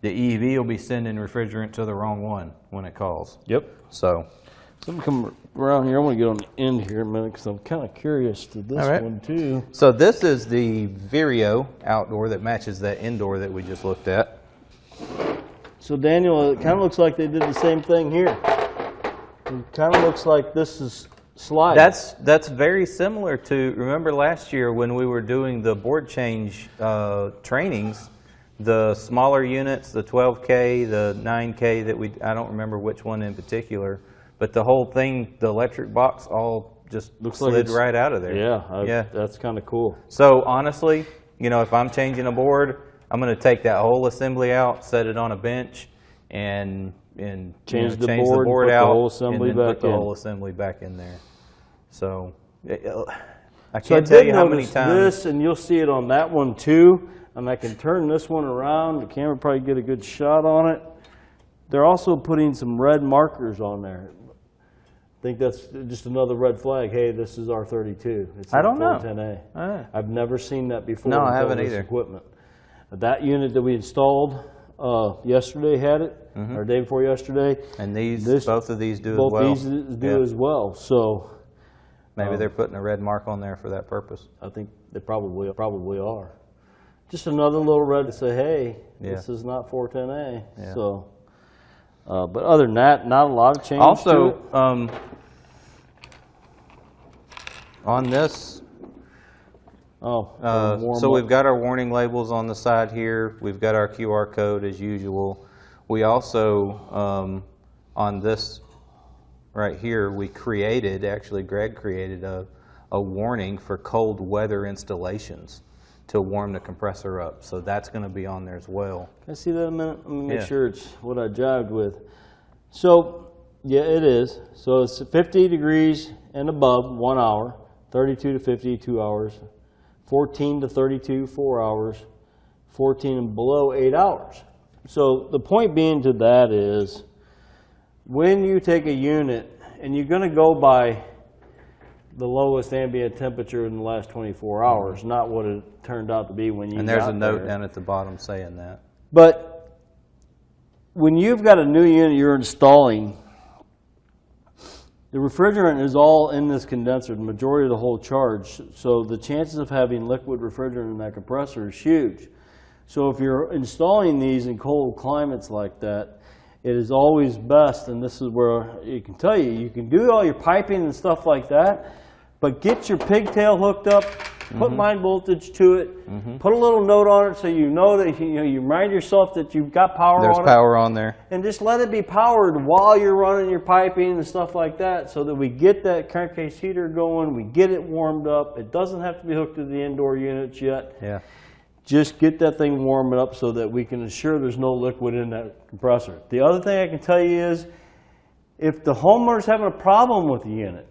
the EV will be sending refrigerant to the wrong one when it calls. Yep. So, Let me come around here. I want to get on the end here a minute because I'm kind of curious to this one too. So this is the Vireo outdoor that matches that indoor that we just looked at. So Daniel, it kind of looks like they did the same thing here. It kind of looks like this is sliding. That's very similar to, remember last year when we were doing the board change trainings, the smaller units, the 12K, the 9K that I don't remember which one in particular, but the whole thing, the electric box all just slid right out of there. Yeah, that's kind of cool. So honestly, you know, if I'm changing a board, I'm going to take that whole assembly out, set it on a bench, and change the board out, and then put the whole assembly back in there. So I can't tell you how many times. This, and you'll see it on that one too. And I can turn this one around. The camera probably get a good shot on it. They're also putting some red markers on there. I think that's just another red flag. Hey, this is R-32. It's I don't know. 410A. I've never seen that before. No, I haven't either. Equipment. That unit that we installed yesterday had it, or day before yesterday. And both of these do as well. Both these do as well. So maybe they're putting a red mark on there for that purpose. I think they probably are. Just another little red to say, hey, this is not 410A. Yeah. So, but other than that, not a lot of change. Also, to it. On this, so so we've got our warning labels on the side here. We've got our QR code as usual. We also, on this right here, Greg created a warning for cold weather installations to warm the compressor up. So that's going to be on there as well. Can I see that a minute? Let me make sure it's what I jived with. So, yeah, it is. So it's 50 degrees and above, 1 hour, 32 to 50, 2 hours, 14 to 32, 4 hours, 14 and below, 8 hours. So the point being to that is when you take a unit and you're going to go by the lowest ambient temperature in the last 24 hours, not what it turned out to be when you got there. And there's a note down at the bottom saying that. But when you've got a new unit you're installing, The refrigerant is all in this condenser, the majority of the whole charge. So the chances of having liquid refrigerant in that compressor is huge. So if you're installing these in cold climates like that, it is always best, and this is where you can tell you can do all your piping and stuff like that, but get your pigtail hooked up, put line voltage to it, put a little note on it so you know that you remind yourself that you've got power on it. There's power on there. And just let it be powered while you're running your piping and stuff like that so that we get that crankcase heater going, we get it warmed up. It doesn't have to be hooked to the indoor units yet. Yeah. Just get that thing warming up so that we can ensure there's no liquid in that compressor. The other thing I can tell you is if the homeowner's having a problem with the unit,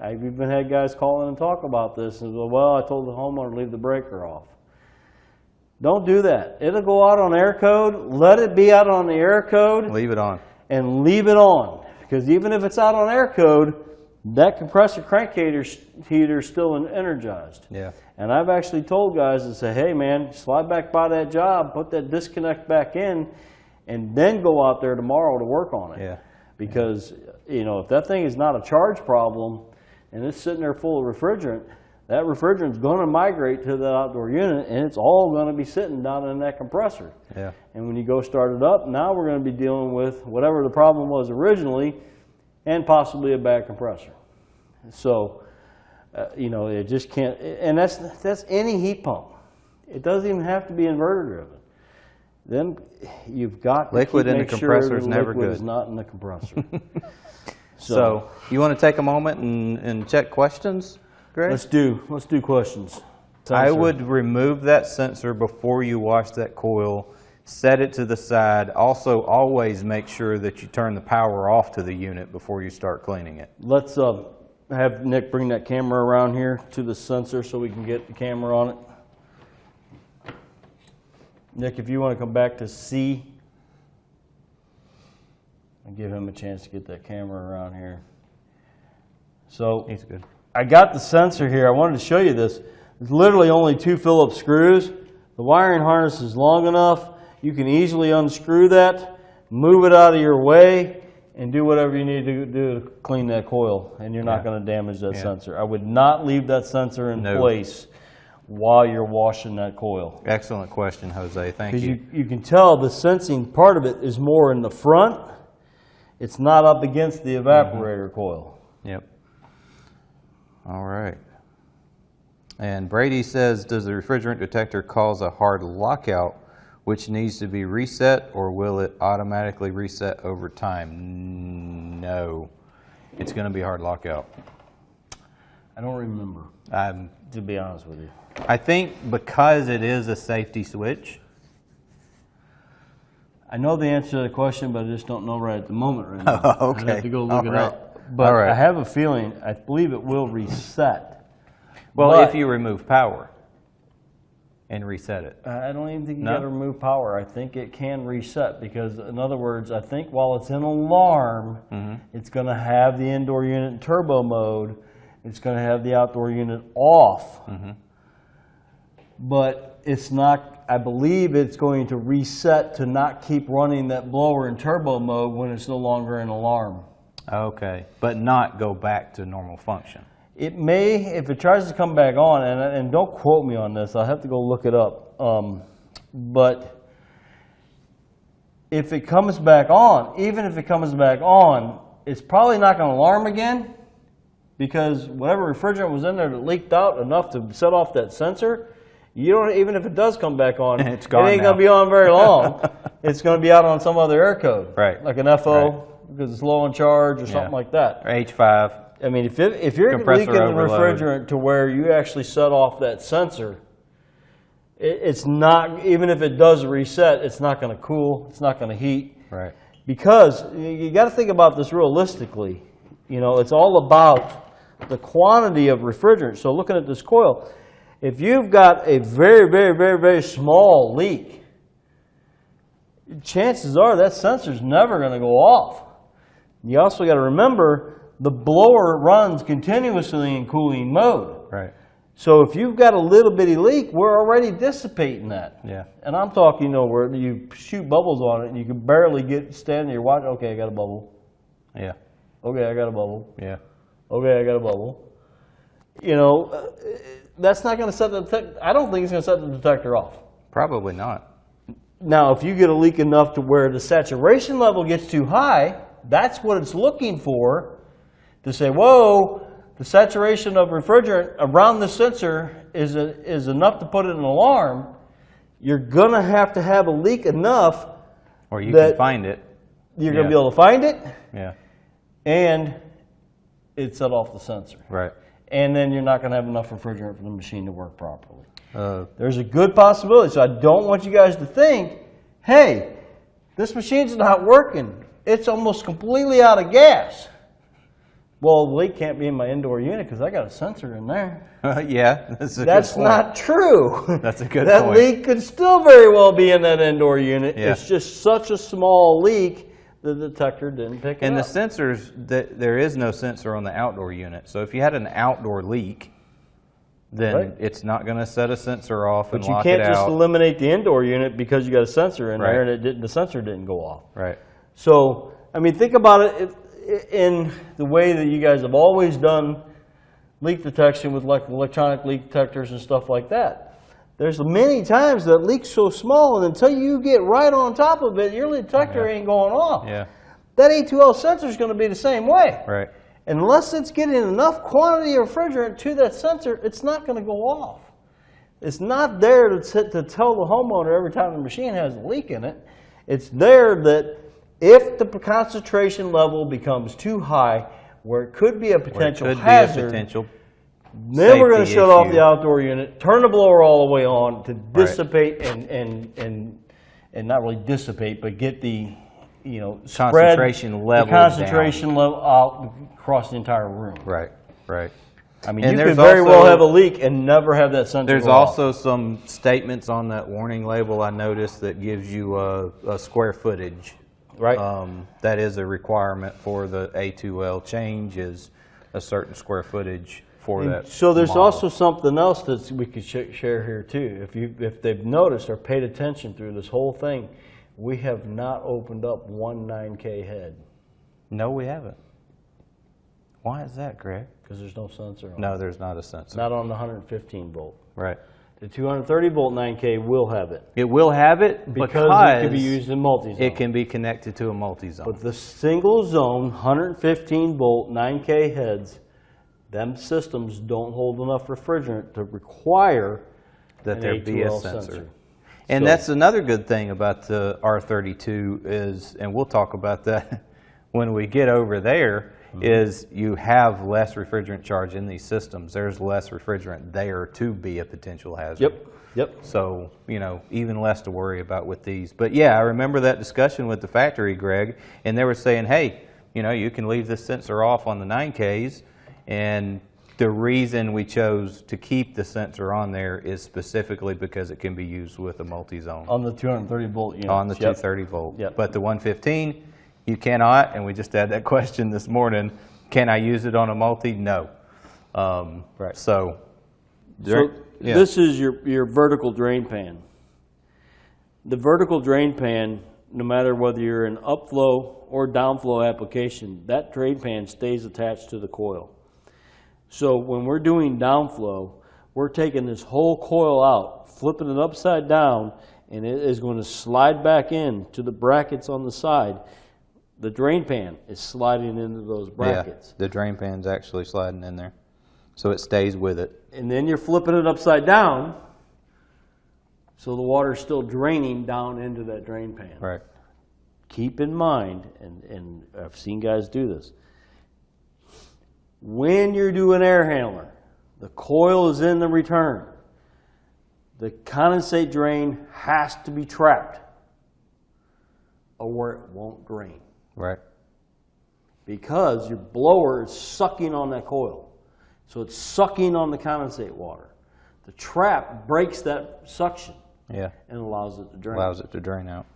I've even had guys call in and talk about this and go, well, I told the homeowner to leave the breaker off. Don't do that. It'll go out on air code. Let it be out on the air code. Leave it on. And leave it on. Because even if it's out on air code, that compressor crankcase heater is still energized. Yeah. And I've actually told guys to say, hey man, slide back by that job, put that disconnect back in, and then go out there tomorrow to work on it. Yeah. Because, if that thing is not a charge problem and it's sitting there full of refrigerant, that refrigerant's going to migrate to the outdoor unit and it's all going to be sitting down in that compressor. Yeah. And when you go start it up, now we're going to be dealing with whatever the problem was originally and possibly a bad compressor. So, it just can't, and that's any heat pump. It doesn't even have to be inverter driven. Then you've got to liquid in the make compressor sure is the never liquid good. is not in the compressor. So you want to take a moment and check questions, Greg? Let's do questions. I would remove that sensor before you wash that coil. Set it to the side. Also, always make sure that you turn the power off to the unit before you start cleaning it. Let's have Nick bring that camera around here to the sensor so we can get the camera on it. Nick, if you want to come back to C, I'll give him a chance to get that camera around here. So He's good. I got the sensor here. I wanted to show you this. It's literally only 2 Phillips screws. The wiring harness is long enough. You can easily unscrew that, move it out of your way, and do whatever you need to do to clean that coil, and you're not going to damage that sensor. I would not leave that sensor in place while you're washing that coil. Excellent question, Jose. Thank you. Because you can tell the sensing part of it is more in the front. It's not up against the evaporator coil. Yep. All right. And Brady says, does the refrigerant detector cause a hard lockout which needs to be reset, or will it automatically reset over time? No. It's going to be a hard lockout. I don't remember, to be honest with you. I think because it is a safety switch. I know the answer to the question, but I just don't know right at the moment right now. Okay. I'd have to go look it All right. up. But All right. I have a feeling, I believe it will reset. Well, But if you remove power and reset it. I don't even think you No? got to remove power. I think it can reset because, in other words, I think while it's in alarm, it's going to have the indoor unit in turbo mode. It's going to have the outdoor unit off. But it's not, I believe it's going to reset to not keep running that blower in turbo mode when it's no longer in alarm. Okay. But not go back to normal function. It may, if it tries to come back on, and don't quote me on this, I'll have to go look it up. But if it comes back on, even if it comes back on, it's probably not going to alarm again because whatever refrigerant was in there that leaked out enough to set off that sensor, you don't, even if it does come back on, It's gone it ain't now. going to be on very long. It's going to be out on some other air code, Right. like an FO, Right. because it's low on charge or something like that. Or H5. I mean, if you're Compressor leaking the overload. refrigerant to where you actually set off that sensor, it's not, even if it does reset, it's not going to cool, it's not going to heat. Right. Because you got to think about this realistically. It's all about the quantity of refrigerant. So looking at this coil, if you've got a very, very, very, very small leak, chances are that sensor's never going to go off. You also got to remember the blower runs continuously in cooling mode. Right. So if you've got a little bitty leak, we're already dissipating that. Yeah. And I'm talking, where you shoot bubbles on it and you can barely stand there, watch, okay, I got a bubble. Yeah. Okay, I got a bubble. Yeah. Okay, I got a bubble. You know, that's not going to set the detector. I don't think it's going to set the detector off. Probably not. Now, if you get a leak enough to where the saturation level gets too high, that's what it's looking for to say, whoa, the saturation of refrigerant around the sensor is enough to put it in an alarm. You're going to have a leak enough Or you can find it. You're going to be able to find it. Yeah. And it set off the sensor. Right. And then you're not going to have enough refrigerant for the machine to work properly. There's a good possibility. So I don't want you guys to think, hey, this machine's not working. It's almost completely out of gas. Well, the leak can't be in my indoor unit because I got a sensor in there. Yeah, that's a That's good point. not true. That's a good that point. leak could still very well be in that indoor unit. Yeah. It's just such a small leak the detector didn't pick it And up. the sensors, there is no sensor on the outdoor unit. So if you had an outdoor leak, then Right. it's not going to set a sensor off and But you lock can't it just out. eliminate the indoor unit because you got a sensor in there Right. and the sensor didn't go off. Right. So, I mean, think about it in the way that you guys have always done leak detection with like electronic leak detectors and stuff like that. There's many times that leak's so small, and until you get right on top of it, your detector ain't going off. Yeah. That A2L sensor is going to be the same way. Right. Unless it's getting enough quantity of refrigerant to that sensor, it's not going to go off. It's not there to tell the homeowner every time the machine has a leak in it. It's there that if the concentration level becomes too high, where it could be a potential hazard, then we're going to shut off the outdoor unit, turn the blower all the way on to dissipate and not really dissipate, but get the concentration level out across the entire room. Right. Right. I mean, And you there's could very well also- have a leak and never have that sensor There's go off. also some statements on that warning label I noticed that gives you a square footage. Right. That is a requirement for the A2L change, is a certain square footage for that. So there's model. also something else that we could share here too. If they've noticed or paid attention through this whole thing, we have not opened up one 9K head. No, we haven't. Why is that, Greg? Because there's no sensor on it. No, there's not a sensor. Not on the 115 volt. Right. The 230 volt 9K will have it. It will have it Because it can be used in multi-zone. It can be connected to a multi-zone. But the single zone 115 volt 9K heads, them systems don't hold enough refrigerant to require that an there be a A2L sensor. And So- that's another good thing about the R-32 is, and we'll talk about that when we get over there, is you have less refrigerant charge in these systems. There's less refrigerant there to be a potential hazard. Yep. So, even less to worry about with these. But yeah, I remember that discussion with the factory, Greg, and they were saying, hey, you can leave this sensor off on the 9Ks, and the reason we chose to keep the sensor on there is specifically because it can be used with a multi-zone. On the 230 volt unit. On the 230 volt. Yep. But the 115, you cannot, and we just had that question this morning, can I use it on a multi? No. Right. So this is your vertical drain pan. The vertical drain pan, no matter whether you're in upflow or downflow application, that drain pan stays attached to the coil. So when we're doing downflow, we're taking this whole coil out, flipping it upside down, and it is going to slide back in to the brackets on the side. The drain pan is sliding into those brackets. Yeah, the drain pan's actually sliding in there. So it stays with it. And then you're flipping it upside down, so the water's still draining down into that drain pan. Right. Keep in mind, and I've seen guys do this, when you're doing air handler, the coil is in the return. The condensate drain has to be trapped, or it won't drain. Right. Because your blower is sucking on that coil. So it's sucking on the condensate water. The trap breaks that suction Yeah. and allows it to drain. Allows it to drain out.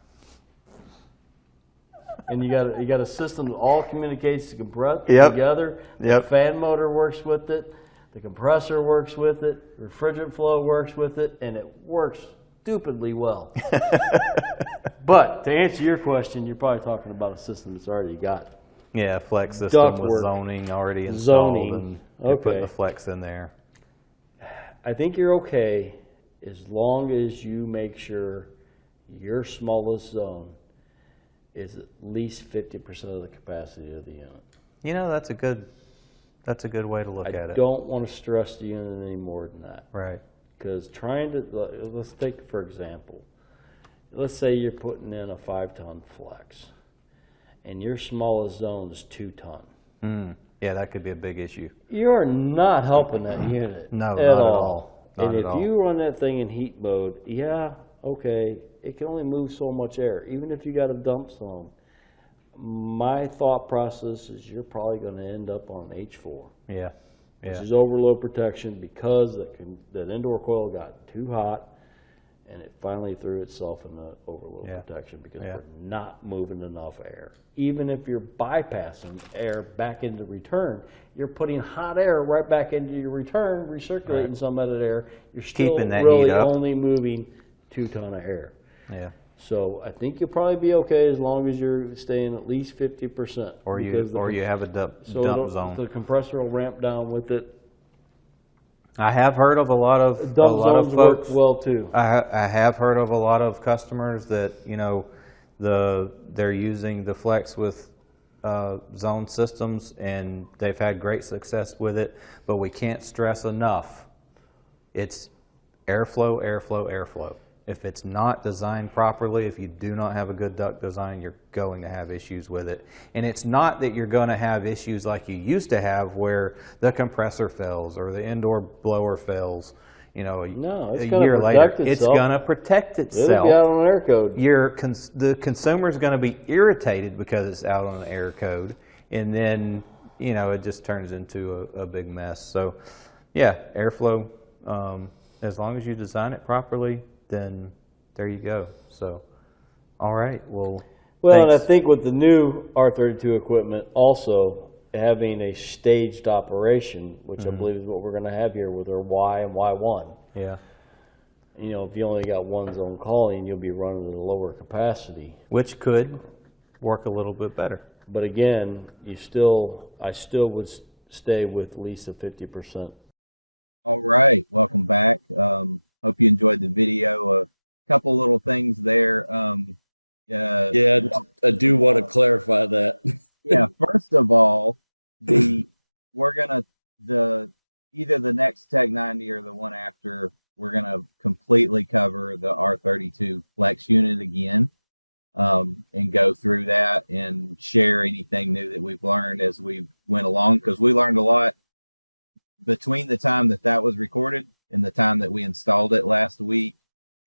And you got a system that all communicates Yep. together. Yep. The fan motor works with it. The compressor works with it. Refrigerant flow works with it. And it works stupidly well. But to answer your question, you're probably talking about a system that's already got Yeah, flex system with Ductwork. zoning already installed, Zoning. and you're putting the Okay. flex in there. I think you're okay as long as you make sure your smallest zone is at least 50% of the capacity of the unit. You know, that's a good way to look at I it. don't want to stress the unit any more than that. Right. Because let's take, for example, let's say you're putting in a 5-ton flex and your smallest zone is 2 ton. Yeah, that could be a big issue. You're not helping that unit No, at not at all. all. Not And at if all. you run that thing in heat mode, yeah, okay, it can only move so much air, even if you got a dump zone. My thought process is you're probably going to end up on H4, Yeah. which Yeah. is overload protection because that indoor coil got too hot and it finally threw itself into overload protection because we're not moving enough air. Even if you're bypassing air back into return, you're putting hot air right back into your return, recirculating some of that air. You're still Keeping that really heat up. only moving 2 ton of air. Yeah. So I think you'll probably be okay as long as you're staying at least 50%. Or you have a dump zone. The compressor will ramp down with it. I have heard of a lot of Dump zones work folks. well too. I have heard of a lot of customers that they're using the flex with zone systems, and they've had great success with it. But we can't stress enough, it's airflow, airflow, airflow. If it's not designed properly, if you do not have a good duct design, you're going to have issues with it. And it's not that you're going to have issues like you used to have where the compressor fails or the indoor blower fails, No, it's a gonna year later. protect It's itself. going to protect It'll itself. be out on air code. The consumer is going to be irritated because it's out on an air code, and then it just turns into a big mess. So, yeah, airflow. As long as you design it properly, then there you go. So, all right. Well, And I thanks. think with the new R-32 equipment, also having a staged operation, which I believe is what we're going to have here with our Y and Y1. Yeah. If you only got one zone calling, you'll be running at a lower capacity. Which could work a little bit better. But again, I still would stay with at least a 50%. All right, welcome back. Hope you enjoyed the video. A couple little things there. Yeah, I do want to clarify that. Yeah, first of all, we're gonna either the next Tech 90 or the one after, we're gonna completely cover the R-32 flex unit again, and go through that and share anything new that we've learned as we went along, because we learned a lot between the time that was recorded and the time that we installed it last week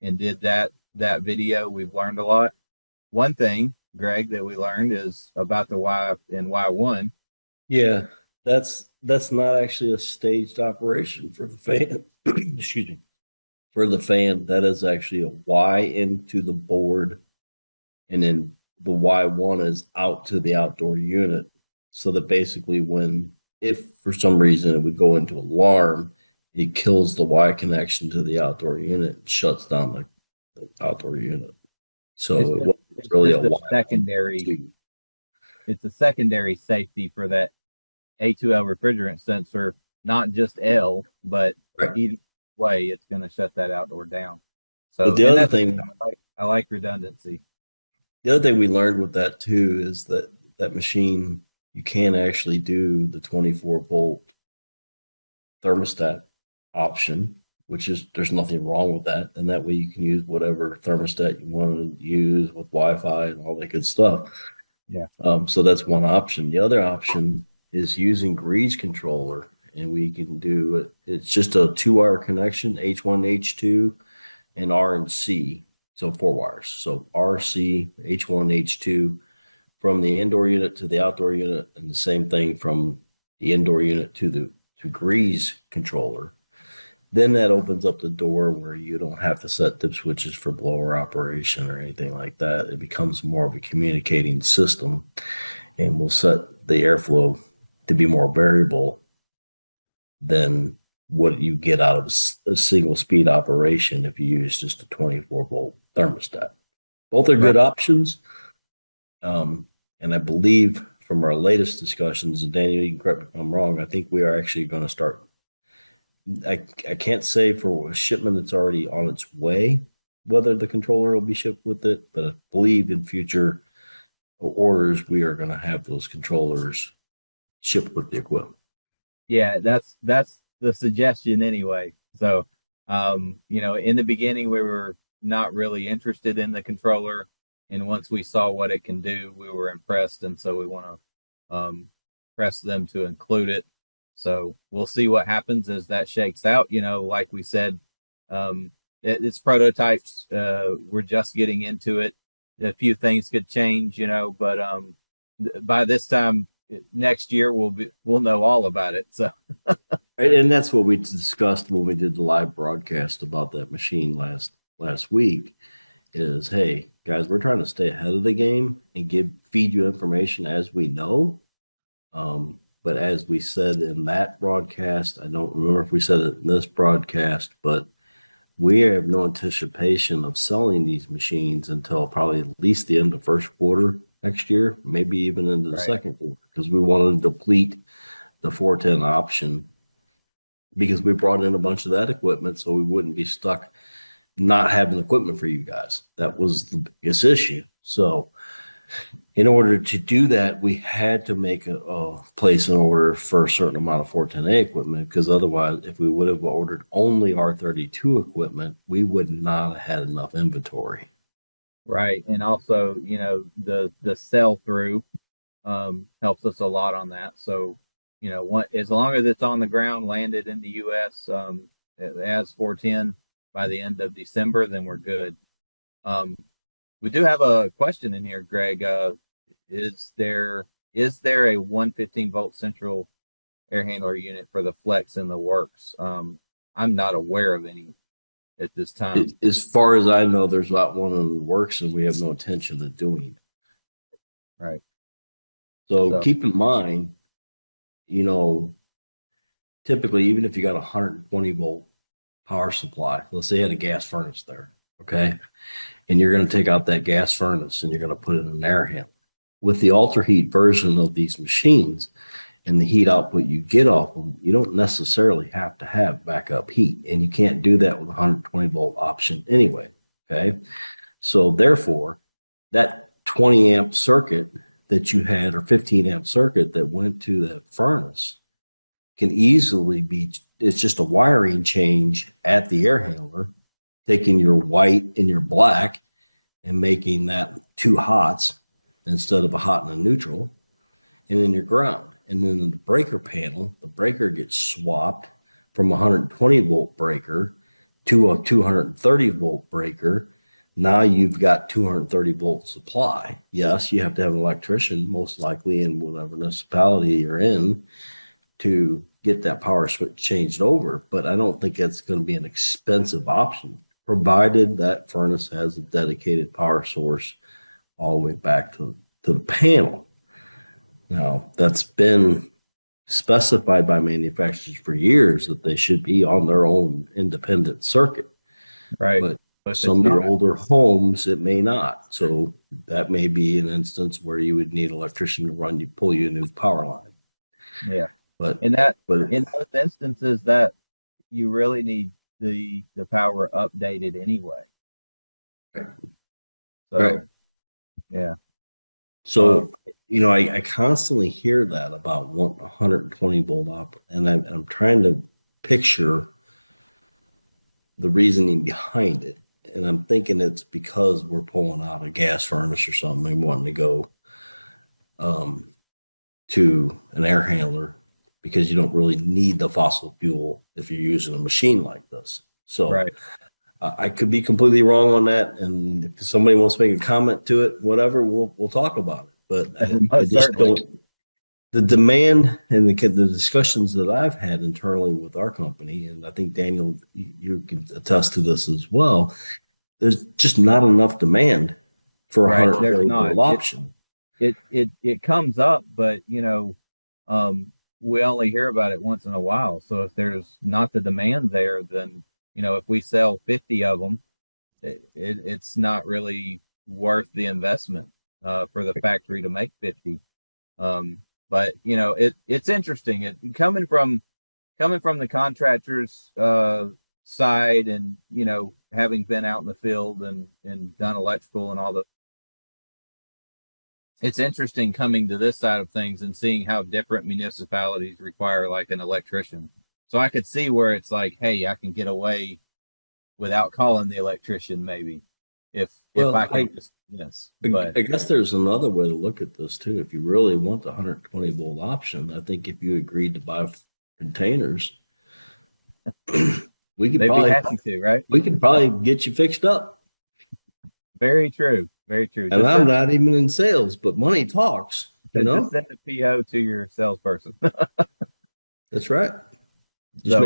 and did that video. We've learned a lot. One thing, Greg, that we learned is about the Y and Y1. Yeah, that's not actually a staged operation for the fan. Excuse me. For the fan, that is actually a Y into the board, and then the Y1 is out to the outdoor unit. So that basically if for some reason it would go into alarm, it kills the Y connection to the outdoor unit and shuts down the outdoor unit. So it's really a Y secondary. It's a secondary safety for that A2L refrigerant sensor, not just L, but either way, it's going to shut that outdoor down. So but the other thing, I like redundancy. the other thing we learned with that too is that machine, you can actually do the 24-volt thermostat option, which is, there's nothing wrong with that. And that way you can use whatever thermostat you want to use with Wi-Fi and all that good stuff. Yeah. So that's one option. The other option is using GREE's controller, and we can do it. It's just a 2-wire connection, H1, H2, and R and C. So 4 wires. So R, C, H1, H2 from the indoor unit to the outdoor unit, and the same thing from the indoor unit to GREE's controller. Then that opens up the door where you don't have to set dip switches for blower operation or anything like that. It becomes more of a communicating system, and we'll set the airflow to be more variable than what you get out of a single speed operation if you use just a 24-volt thermostat. Both are good options. And I believe from our latest discussions, and Daniel, you can correct me if I'm wrong, I think we are actually going to start. I can't say for a shipment that's already on its way whether the controller will be shipped with it, but I believe in future orders we are going to have those controllers shipped with the equipment. Yeah, that's the suggestion anyway. So, you know, in the beginning we were not really interested in the controller, and once we saw what it can do, we were impressed, and so we want to press them to include it. So we'll see what happens as that shakes out. You know, like we said, it's prototypes. We're just getting into it. A few things could change, you know, but by this time next year we'll know all about it. So Right, and that's what we discussed when we did the live broadcast about that machine last week. Is, hey guys, we're trying to stay ahead of the game and feed you information as we know. But as we said in that broadcast, I don't remember if we said it in this broadcast, but we have no anticipation of selling these machines until probably at least the end of first quarter next year, maybe even into the second quarter, because we want to deplete the 410 option, because we brought in a bunch of that equipment so we wouldn't be stuck not having equipment for you guys. That was the biggest issue. So in order to do that, we had to make a place an order for a certain amount of 410A equipment, because otherwise, if we would have ordered only R-32 equipment, we would not have had enough inventory. right, and also, you know, the sell through helps us a lot on that. So, you know, as long as it's on the ground, landed in the U.S. As 410 by the end of December, then we're good. We do have a question in here, Greg. Is there a 115-volt central air handler unit for the Flex in the works? I'm not aware of any at this time. As far as I know, there's not one in the works, and we have no intention of doing it. Right. So keep in mind, you know, typically, even if you got a 120-volt power supply, let's say you had a gas furnace there, okay? And you're going to take out that gas furnace and you're going to put in an air handler. With the ultra-heat version of these machines and the heat output you get off them, you don't necessarily have to have backup heat, and you can't do that with a 120-volt option anyway, okay? So therefore, that 20-amp circuit that you had, or 15-amp circuit that went to that furnace, can easily be, it's just a wiring change at the air handler, taking your white and your black and making that two hots instead of a hot and a neutral, and then your ground. And then in the breaker panel, the breaker gets swapped from a 120-volt breaker to a 230-volt breaker. Now you've got 230-volt supply. Yes, you have to have an electrician, most likely in whatever municipality you're in, to get that power switch changed over, but I don't think that's going to be an expensive option, provided that furnace has a dedicated power source all the way back to the panel. Now, that's been specified by manufacturers for years that they should be on their own independent circuit. Right. But some of your older homes, it may not. So that may be an instance where you would need an electrician to pull you a new power line. Yeah. But in those instances that you really need the power updated anyway. So, right. Yeah. So, you know, I constantly hear that about 120-volt op, and I'm trying to picture the reasoning behind it. And I'm thinking it's because we're pulling out a gas furnace or something and wanting to go to an air handler, because you don't really need the fossil fuel if you're using a machine like this. So right. I could be completely wrong on that. And if somebody wants to make a comment to it, whatever, we'll talk about it. But I just don't. The demand and the discussions that I've had internally with our company, and I think Daniel, you can attest to this as well, there's just not enough demand for a 120-volt option. It comes up, but you know, we only hear about it once in a while. So if there's not the demand there, then, you know, if we sell 50 of them, it's not really worth the investment for the factory to make 50. But you know, it's interesting. It coming from the contractor's side, and you know, having been out in the field and done electrical and all the, it's interesting coming to this side of things and seeing how different municipalities require like an electrician. So I could see where it's like, hey, I can get away without calling the electrician, maybe if I can just, yes. But I guess there's another way to look at this too. If you really want the 120 volt option, I think if you agreed to buy containers, we could they'd probably be happy to, right? we could probably get you fixed up. Very true. Very true. And I'm not even in sales, but money talks. You know, just send a PO to your salesperson. that's right. Just So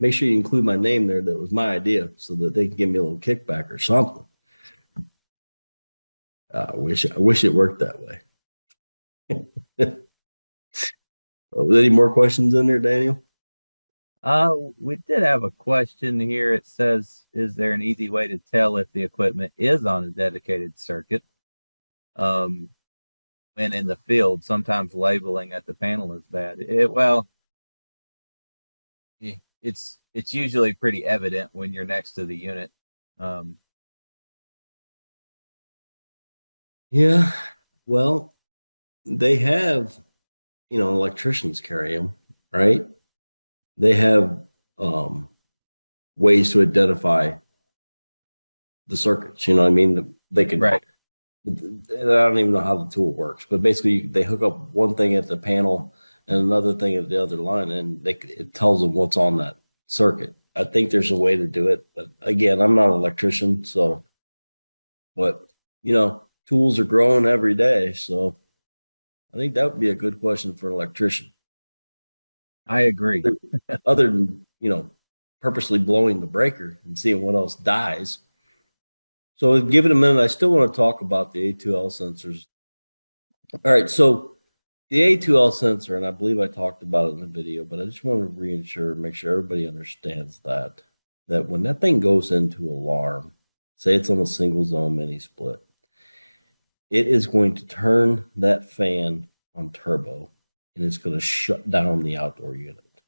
make sure you include my name there. That was my idea, so that they can give me a little kickback or something. I wish it worked that way. Any more questions in there, Daniel? We did have a question here. It says, is there an easy way to tell if the equipment is on a dedicated circuit? When in the field, sometimes labeling at the panel is bad. It's usually pretty evident when you're next to the unit. Yeah. Well, they have, electricians carry them, right? They have ways to identify the circuits. You know what I mean? They can. Right. I don't even know how the tool works, but basically they hook up one thing at the panel and another thing at the other line, and it tells them what's on that circuit. I think there's a way to do it, but again, I'm not an electrician, so. But tools are growing every day, so I think that would be a good question for an electrician. I agree. Other than purposely blowing the breaker and seeing what else dies. So give it a minute. I still want to talk about the A2L sensors. All right, so the A2L sensor, and I believe I talked about it in the video, but I just want to make sure everybody understands that when that thing goes into alarm, say it's on a single zone mini split, it is going to turn that fan on turbo, and it's going to shut down the outdoor unit.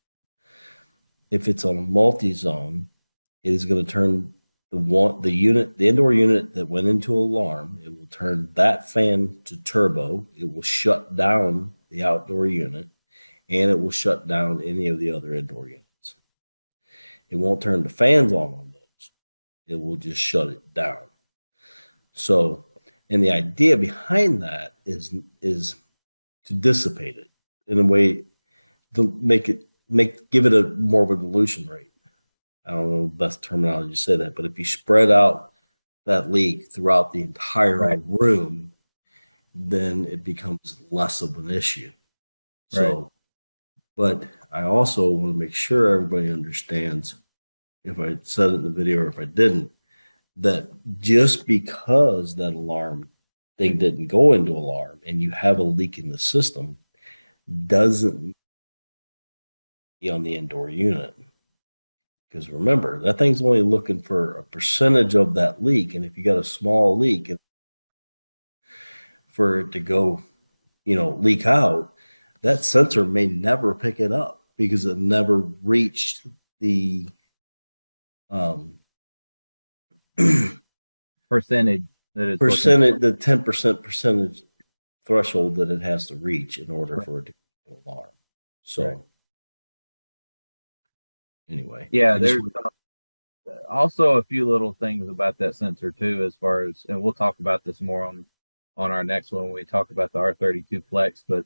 If it's on a multi-zone, it is going to turn the indoor unit that went into alarm, it will turn that fan to turbo. It will shut down the outdoor unit, and it will shut down any of the other indoor units. It won't turn the fans on those. It will just shut it down. So, and the idea behind that is to dissipate it in a way to give it a more of a dilution rate. I don't know the best terminology to say that, but if you spread out that leak throughout the entire room, then it becomes less of an issue. So, but I also want to make sure everybody understands, if I said it in the video or if I didn't, that just because that alarm thing didn't go into alarm and you have a leak in the system doesn't be on the indoor unit. Because remember, that thing's only looking for a percentage of that leak. And if you got a small leak, for it to go, leak out, that sensor may never pick it up because it never reached the percentage that it's the 10% percentage threshold that it has to reach in order for it to go alarm. So anyway, yeah, there's also a few little things about that sensor too, as far as, and we'll talk about this more on our next one when we talk about the R-32 Flex. But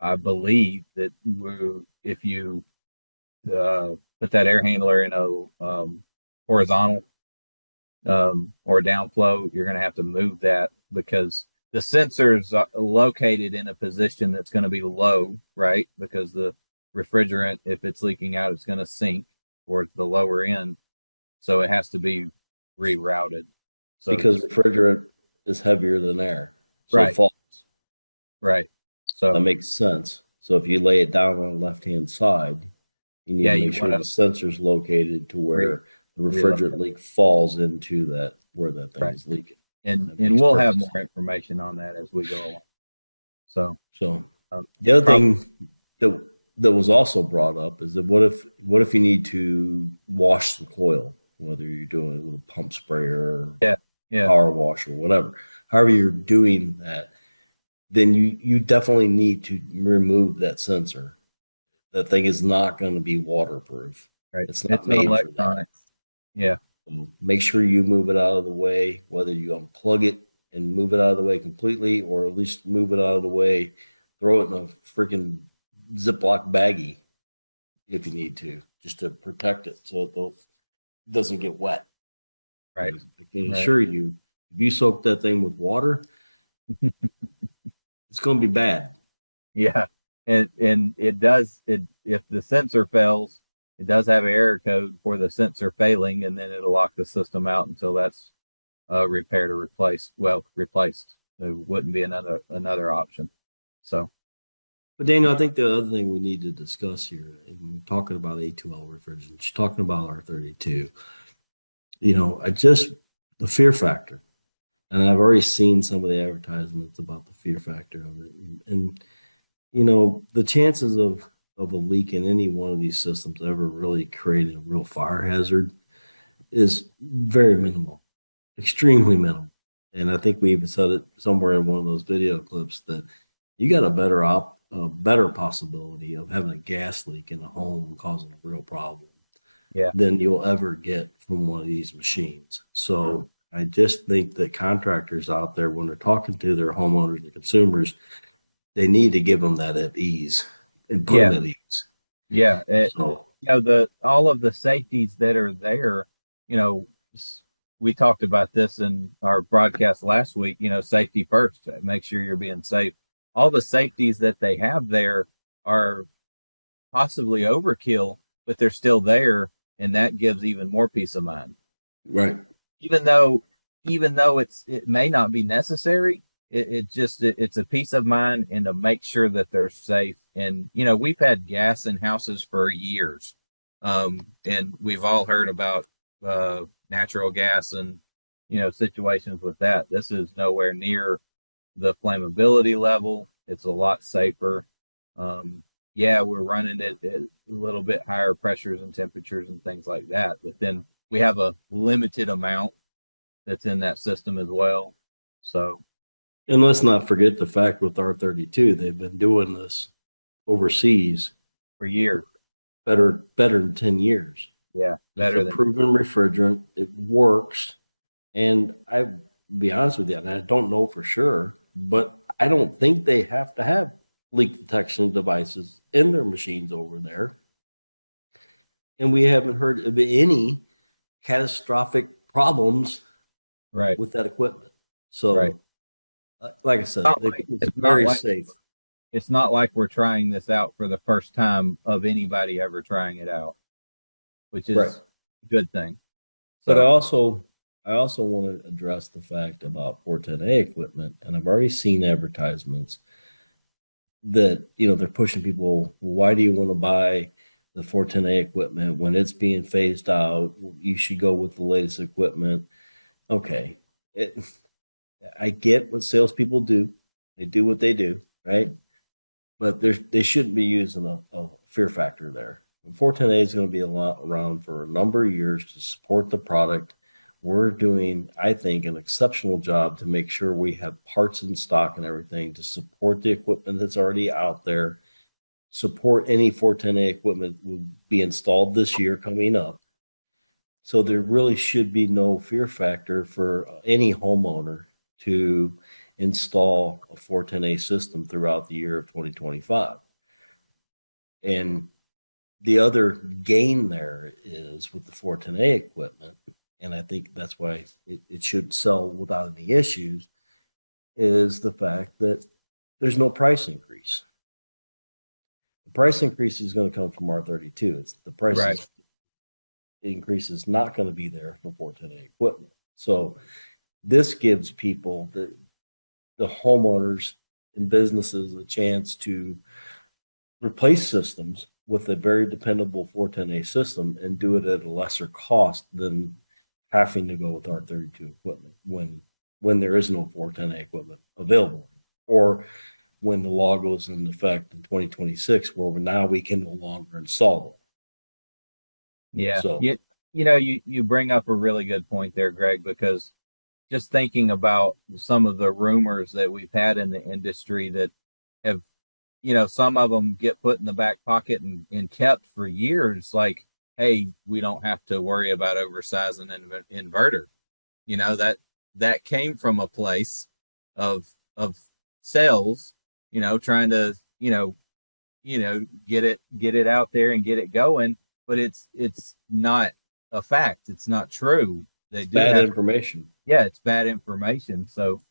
I believe that if you put that air handler in a horizontal or downflow, you're going to have to move that because the sensor's located in a position that's going to be low, right? Because the refrigerant, if it's leaking out, it's going to sink towards the lower end. So it has to be rerouted. So because refrigerant is heavier than air. So it falls. Right. So that makes sense. So if you lay it down on the left-hand side, you need to make sure the sensor's located to where the refrigerant leak falls into that, where that thing is leaking. And we'll have more information on that as we go along. So So um, the other prob- thing that was also brought up is that what if you need to wash the coil, whether you're doing it with a pump sprayer or yeah, yeah, power wash or whatever, however you're doing that, then you definitely need to remove that sensor. That thing is not going to be waterproof. right. It's not It's an made for that. electronic. Yeah, So make sure you move it out of the way, whether you unplug it and move it out of the way completely, or at least move it out of the way, throw it in a freaking Ziploc baggie if you need to, just to protect it so it doesn't get wet. right, I can right. assure you, if you soak that thing with water, it's going to be bad. Yeah, and it does it if the sensor fails, it does have an error code for the sensor failing, and then it'll lock the system out until that's repaired or replaced. Well, replaced. There wouldn't be another option. So But Daniel, I think the other thing we need to discuss here, and we're talking about A2L refrigerants, talking about R-32, the fear factor. And I've already seen some of the advertisements about the fear factor of it. And the chances of a leak in any one of these systems ever really creating a real fire hazard is very minimal, extremely minimal. And I think we even said it somewhere in one of those video clips that you got a better possibility of having a gas leak in a home causing a real problem yeah, than you'll ever get from one of these machines. So I just think that contractors out there, when they're talking to their homeowners and consumers, they need to give them that at ease and put yeah, them at ease. yeah. So The all of the safeties that are there. You know, we talked about this in our broadcast last week. Safety first. Make sure you're being safe. All the safeties that they have there are possibly overkill, but they're still there, and that gives even more peace of mind. right, Even though, it may not be necessary, it's a peace of mind and to make sure that they're safe. And we've had gas in houses for years, and we've all heard about natural gas and situations with that. This is nowhere near the flammability level. It's a lot safer. Yeah, we're running it at a little bit higher pressures and temperatures and things like that, but then we have a limited amount that's in that system as well. So and let's not forget the fact with R-32, they've been doing this overseas for years, better than 10 years. yeah, It's better a than proven refrigerant. It works. And I'll be honest with you, and I don't know for sure, but I don't think they have to have leak detection devices in their machines over there. And we haven't heard of any catastrophic problems right, with that equipment. right. So, like I said, Not the like, equipment's it's not very like safe. it's not like we're trying this out for the first time of anybody ever trying it out, which is Right. a good thing. But I So also want to address the fact about 410A equipment, and I've already seen advertisements that they're pushing people. Why do you want to buy the 410A equipment when it's being phased out? You should go with the latest equipment. Okay, I get what salespeople do; they do what they do, right? But they shouldn't be using a fear factor there. 410A is going to be around for a number of years to support the product. We're doing, I think, an exceptional job to make sure we have parts in stock and everything to support the equipment that's already out there, support any 410A equipment will be installed this year coming up. So there really should be no fear factor for any homeowner to install a 410A system throughout the year of 2025. And the other gain there is with the 410A equipment, and I think that's why it should sell without any issues, is the fact that there's no price increase. The price increase is going to come from R-32. It's the price right, increase is not going to be there for 410A equipment. So this gives people, the homeowners and businesses, a chance to replace systems with a very dependable 410A system and do it at a lesser cost than having to go with R-32 equipment when there is no 410A equipment available, or when the law goes into effect in 2026, where now we can no longer install them. Yeah. So You bring up a really good point there, Greg, because just thinking about some of the rumors that we've had in the industry that have, some of them get put in the back pocket and kept for years, like, hey, we don't have to worry about oversizing an inverter. That came from a place of sales, trying to, get it out there and get it going, but it's not a fact. It's not true. They do bad have, information. yeah, it's bad information. So,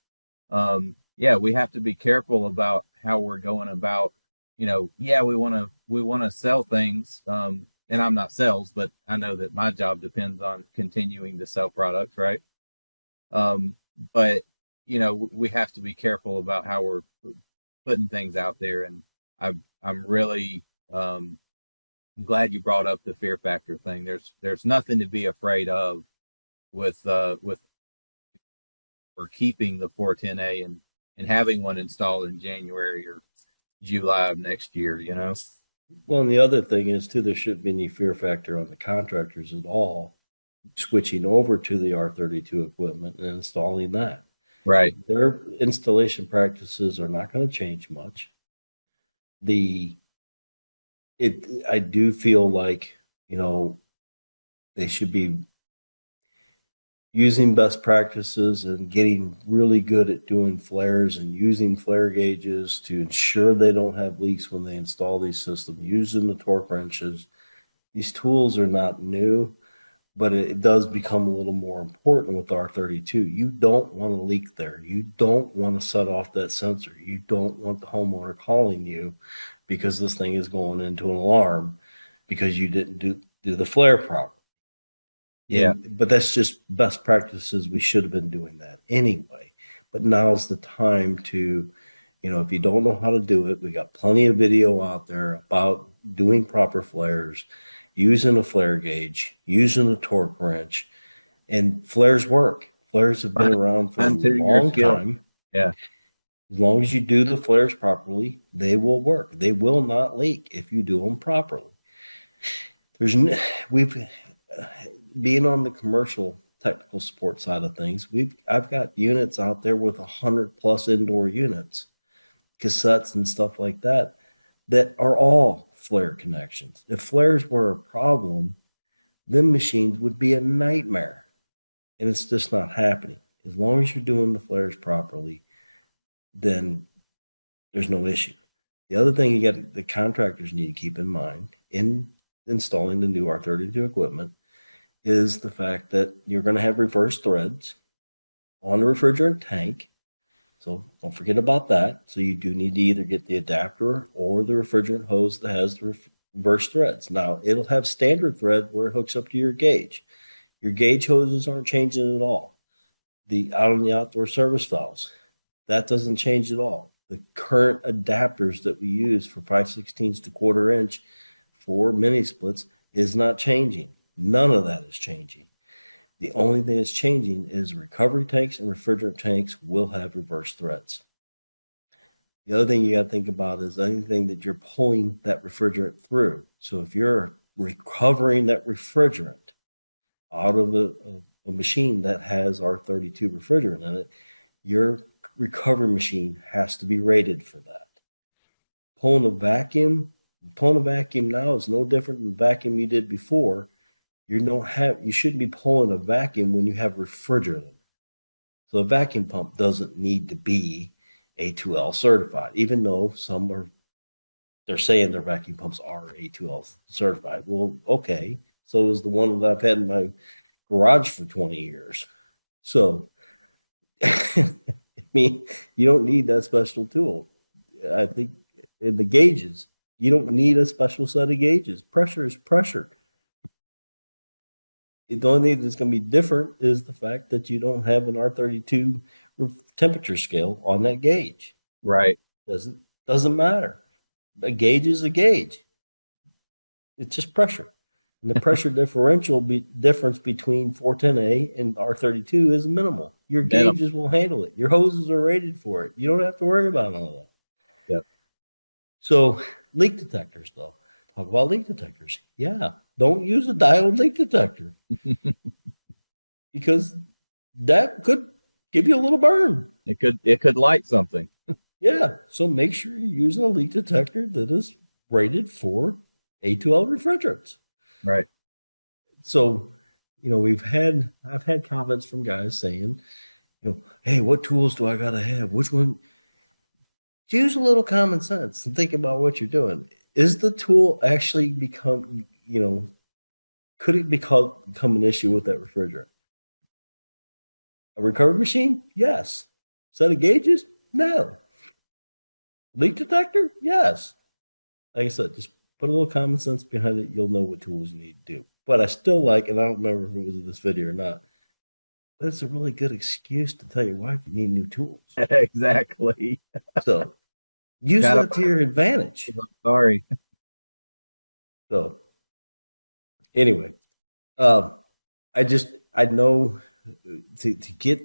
we have to be careful about how we're going about, yeah, we want to sell things. And I'm not sales, but I know that my job depends on continuing to sell products, right? But we have to be careful about how we're putting things out there. And I'm really glad you brought up the fear factor thing. There's nothing to be afraid of with or keeping the 410A and having one installed in January or July of next year. Well, and the other thing is too, there shouldn't be any fear factor on the contractors at all switching over to the R-32 equipment and installing that. Right. Their installation practices are not going to change much. I do feel like, they should be using best practices and getting really good at doing flares and using flare gauges to ensure they don't have leaks when they install these systems, using the torque wrenches. These tools are not new, but it does become a little more important with R32. You don't want to leak there. You don't want to set off that sensor. You don't want the homeowner calling you because this thing is going into an alarm because you didn't do the flare properly. Yeah. But that's just best practices. We should have been doing that anyway. But now's the time to, if you don't know how to do it, we got plenty of video out there about doing proper flares, using a flare gauge, using a torque wrench, and flares work. Flares have been around for a long time. Yeah. As long as you do the flares properly, they will work. They will not leak if you do them properly. Being on the commercial technical support side of things, I've got units out there with 100+ indoor units, cassettes and stuff like that are all flare connections. If flares were a problem, them machines would be a nightmare, and it's just not happening. As long as you're doing the flares properly, then there's no issue. The other thing the contractors need to keep in mind in installing the new R32 equipment is the fact that you're going to have reverse threads on the refrigerant tank. So don't forget about that. So you do need to either get the adapter or the refrigerant hose that has the reverse threads. Now it'll have standard thread where it hooks up to your gauge. Your gauge hoses aren't changing at all. Out on the outdoor service valves, that doesn't change at all. The current adapters that we use for 5/16 to 1/4 inch for mini splits is not changing. None of that is changing. The only thing that's changing is recovery tanks and refrigerant tanks will have reverse threads. The other thing you got to think about is anything that you're pulling that refrigerant through. So if you're recovering that refrigerant out of a machine that has R32 refrigerant in it, your recovery machine has to be rated for that. Pulling a vacuum now is no different than the vacuum you did before. You shouldn't be pulling a vacuum when you have refrigerant. So a vacuum pump doesn't need to be A2L certified, even though they're saying their vacuum pumps are A2L certified. Well, okay. So is the one that I've had in my garage for 20 years. So, I mean, you don't need that special tool. I think in the gauges, you don't need a special set of gauges. Pressure is pressure. The only thing that's going to be different is the fact that you don't have an R32 temperature scale on that gauge. Right. Doesn't matter. A gauge is a gauge. It's just pressure. And the pressure difference between 410A and R32 is minimal. Your gauges will handle it. Your hoses are rated for it. You don't have to worry about all that. So leak detectors, though. Talk about leak detectors. Yeah, don't use a diode leak detector because that could give you a little burn. It could light something. Yeah, so make sure you're using a leak detector that is rated for A2L refrigerants. Right. So, I've had comments from guys saying, hey, what tools do I gotta have? Which one? Use a little common sense and think about what you're doing. Is the tool actually could it become an issue with that refrigerant? A recovery machine? Yes. Set of gauges? No. Leak detector? Yes. Like I said, just put a little common sense behind it. You'll know what tools you need to do. But I still like, and I don't remember if it was in this video or not, but it's a really good excuse to tell your wife you need new tools. Exactly. So use that to your advantage. Sorry. So anyway, I know to get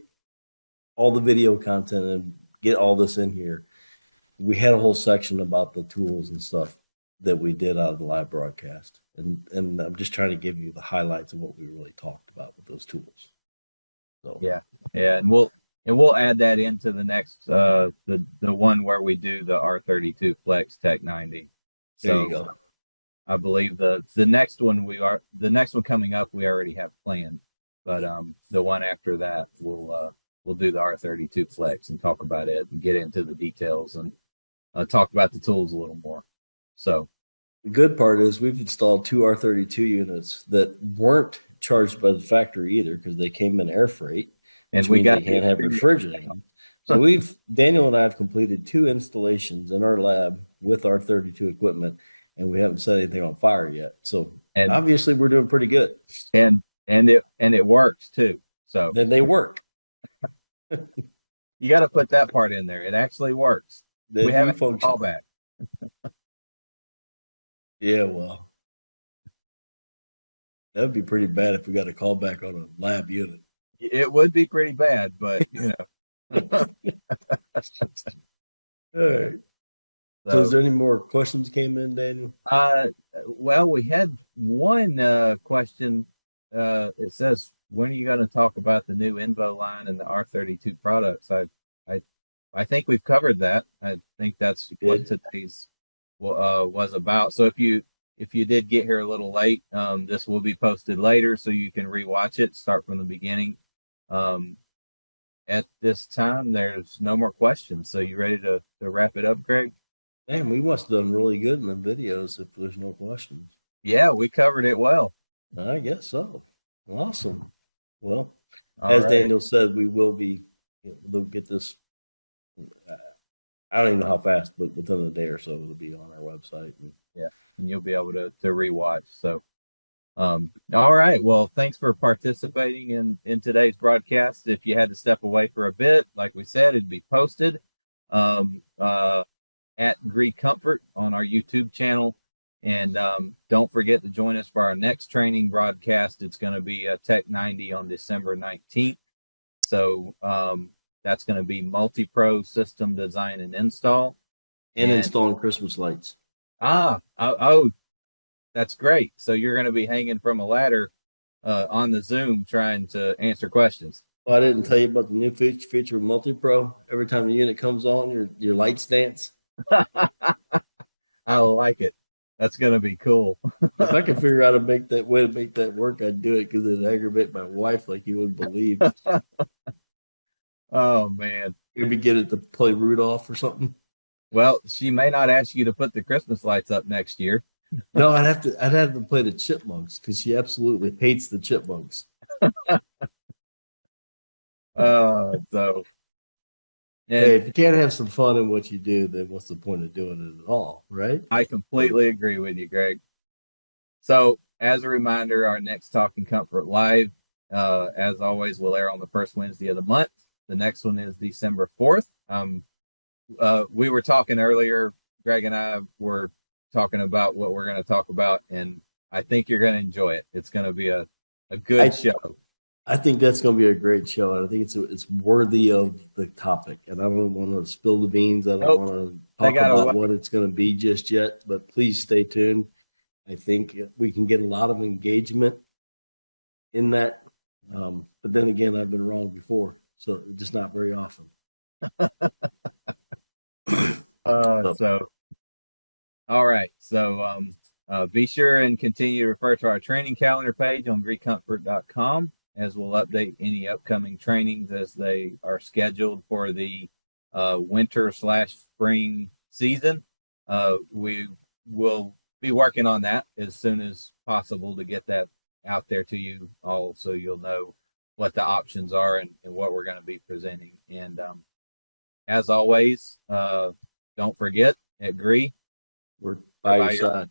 all the video content and get all this in here, we had a whole section about the tools and stuff that we did out of the live broadcast. And I'm just trying to give you the highlights of what we really talked about with those tools. So yeah, and we'll add that into the next the one where we do the R-32 Flex Tech 90. There you go. I believe the next one coming up we already have planned, but the one after that we'll do the R-32 Flex and talk about it and get into the details and talk about the tools a little more. So the good part is we've installed 2 R-32 units that weren't charged by the factory either because they came in air freight, and we they can't have refrigerant in them. So Daniel and I have completed 2 installations in our lab with R-32 equipment, and we haven't set anything on fire yet. So obviously we're doing pretty good. And it works too. So then they work. You got to put that part in there. It actually works. We haven't call back. Yeah, well, that would be pretty bad if we got a call back on a lab unit. It would be pretty bad, but All right. So is there any more questions came in, Daniel? Well, we had one question. It says, when are you going to talk about the new Envo line and the R-32 products? I think we've covered that. I think that's what today's was about. So if you did get here a little late, this will be posted later so you can rewatch it, start from the beginning. At this time, there's no more questions. So you ready to wrap it up, Greg? Man, we must have done really good in the videos if there's no questions. Yeah, we covered it well. I guess so. Awesome. Well, as Daniel said, we will be, they'll get this. I don't even know how fast, but within a day or so, it'll be on our website. And you'll be able to rewatch. So, all right. Well, thanks for participating in today's broadcast. If you had to step away for a bit, like we said, it'd be posted at GREE Comfort on our YouTube channel. And don't forget to join us for our next training broadcast. It's going to be a Tech 90 on December 19th. So that's going to be multi-pro system design and install. And installing Christmas lights. Oh, that's great. So you're going to be hanging from a ladder on the Zoom trying to answer questions. Well, I didn't tell you about the new feature of multi-pro. Every time the unit comes on, your lights dance. I like it. That's going to be cool. If I could figure out a way to make that work, I'd do it because it'd aggravate my wife like you wouldn't believe. Oh, man. Maybe get it to play Rudolph or something. Well, she may not ask you to put the Christmas lights up next year. No, I'd have to play the Chipmunks because she absolutely hates the Chipmunks. So hey, if you can't have some fun in what you do, then what's the point of doing it at all, right? I completely agree with you, Greg. So as a reminder, our next Talking Comfort Live, as always, will air on the first Wednesday of the month. The next one is December 4th. We were talking earlier, Greg and I were talking about what we're going to talk about, and I think you're going to enjoy it. It's going to be a good show. I think that's going to be a great show, and I think it's worthy of the topic. And I don't want to spill the beans. I don't Nope. want to They talk gotta about wait. what it's going to be just yet. But please stay tuned. I think we can get a lot of engagement in that. But then again, I've been wrong before, so just not very often. So, all right. So, be sure and continue to refer to our training calendar page on greecomfort.com, as we'll update any upcoming trainings as they are scheduled for the winter/spring season. We will be working on that as soon as possible to get that out there to you all, so you'll know what the options are and what we're going to be presenting. And as always, don't forget, at GREE, We're by your side.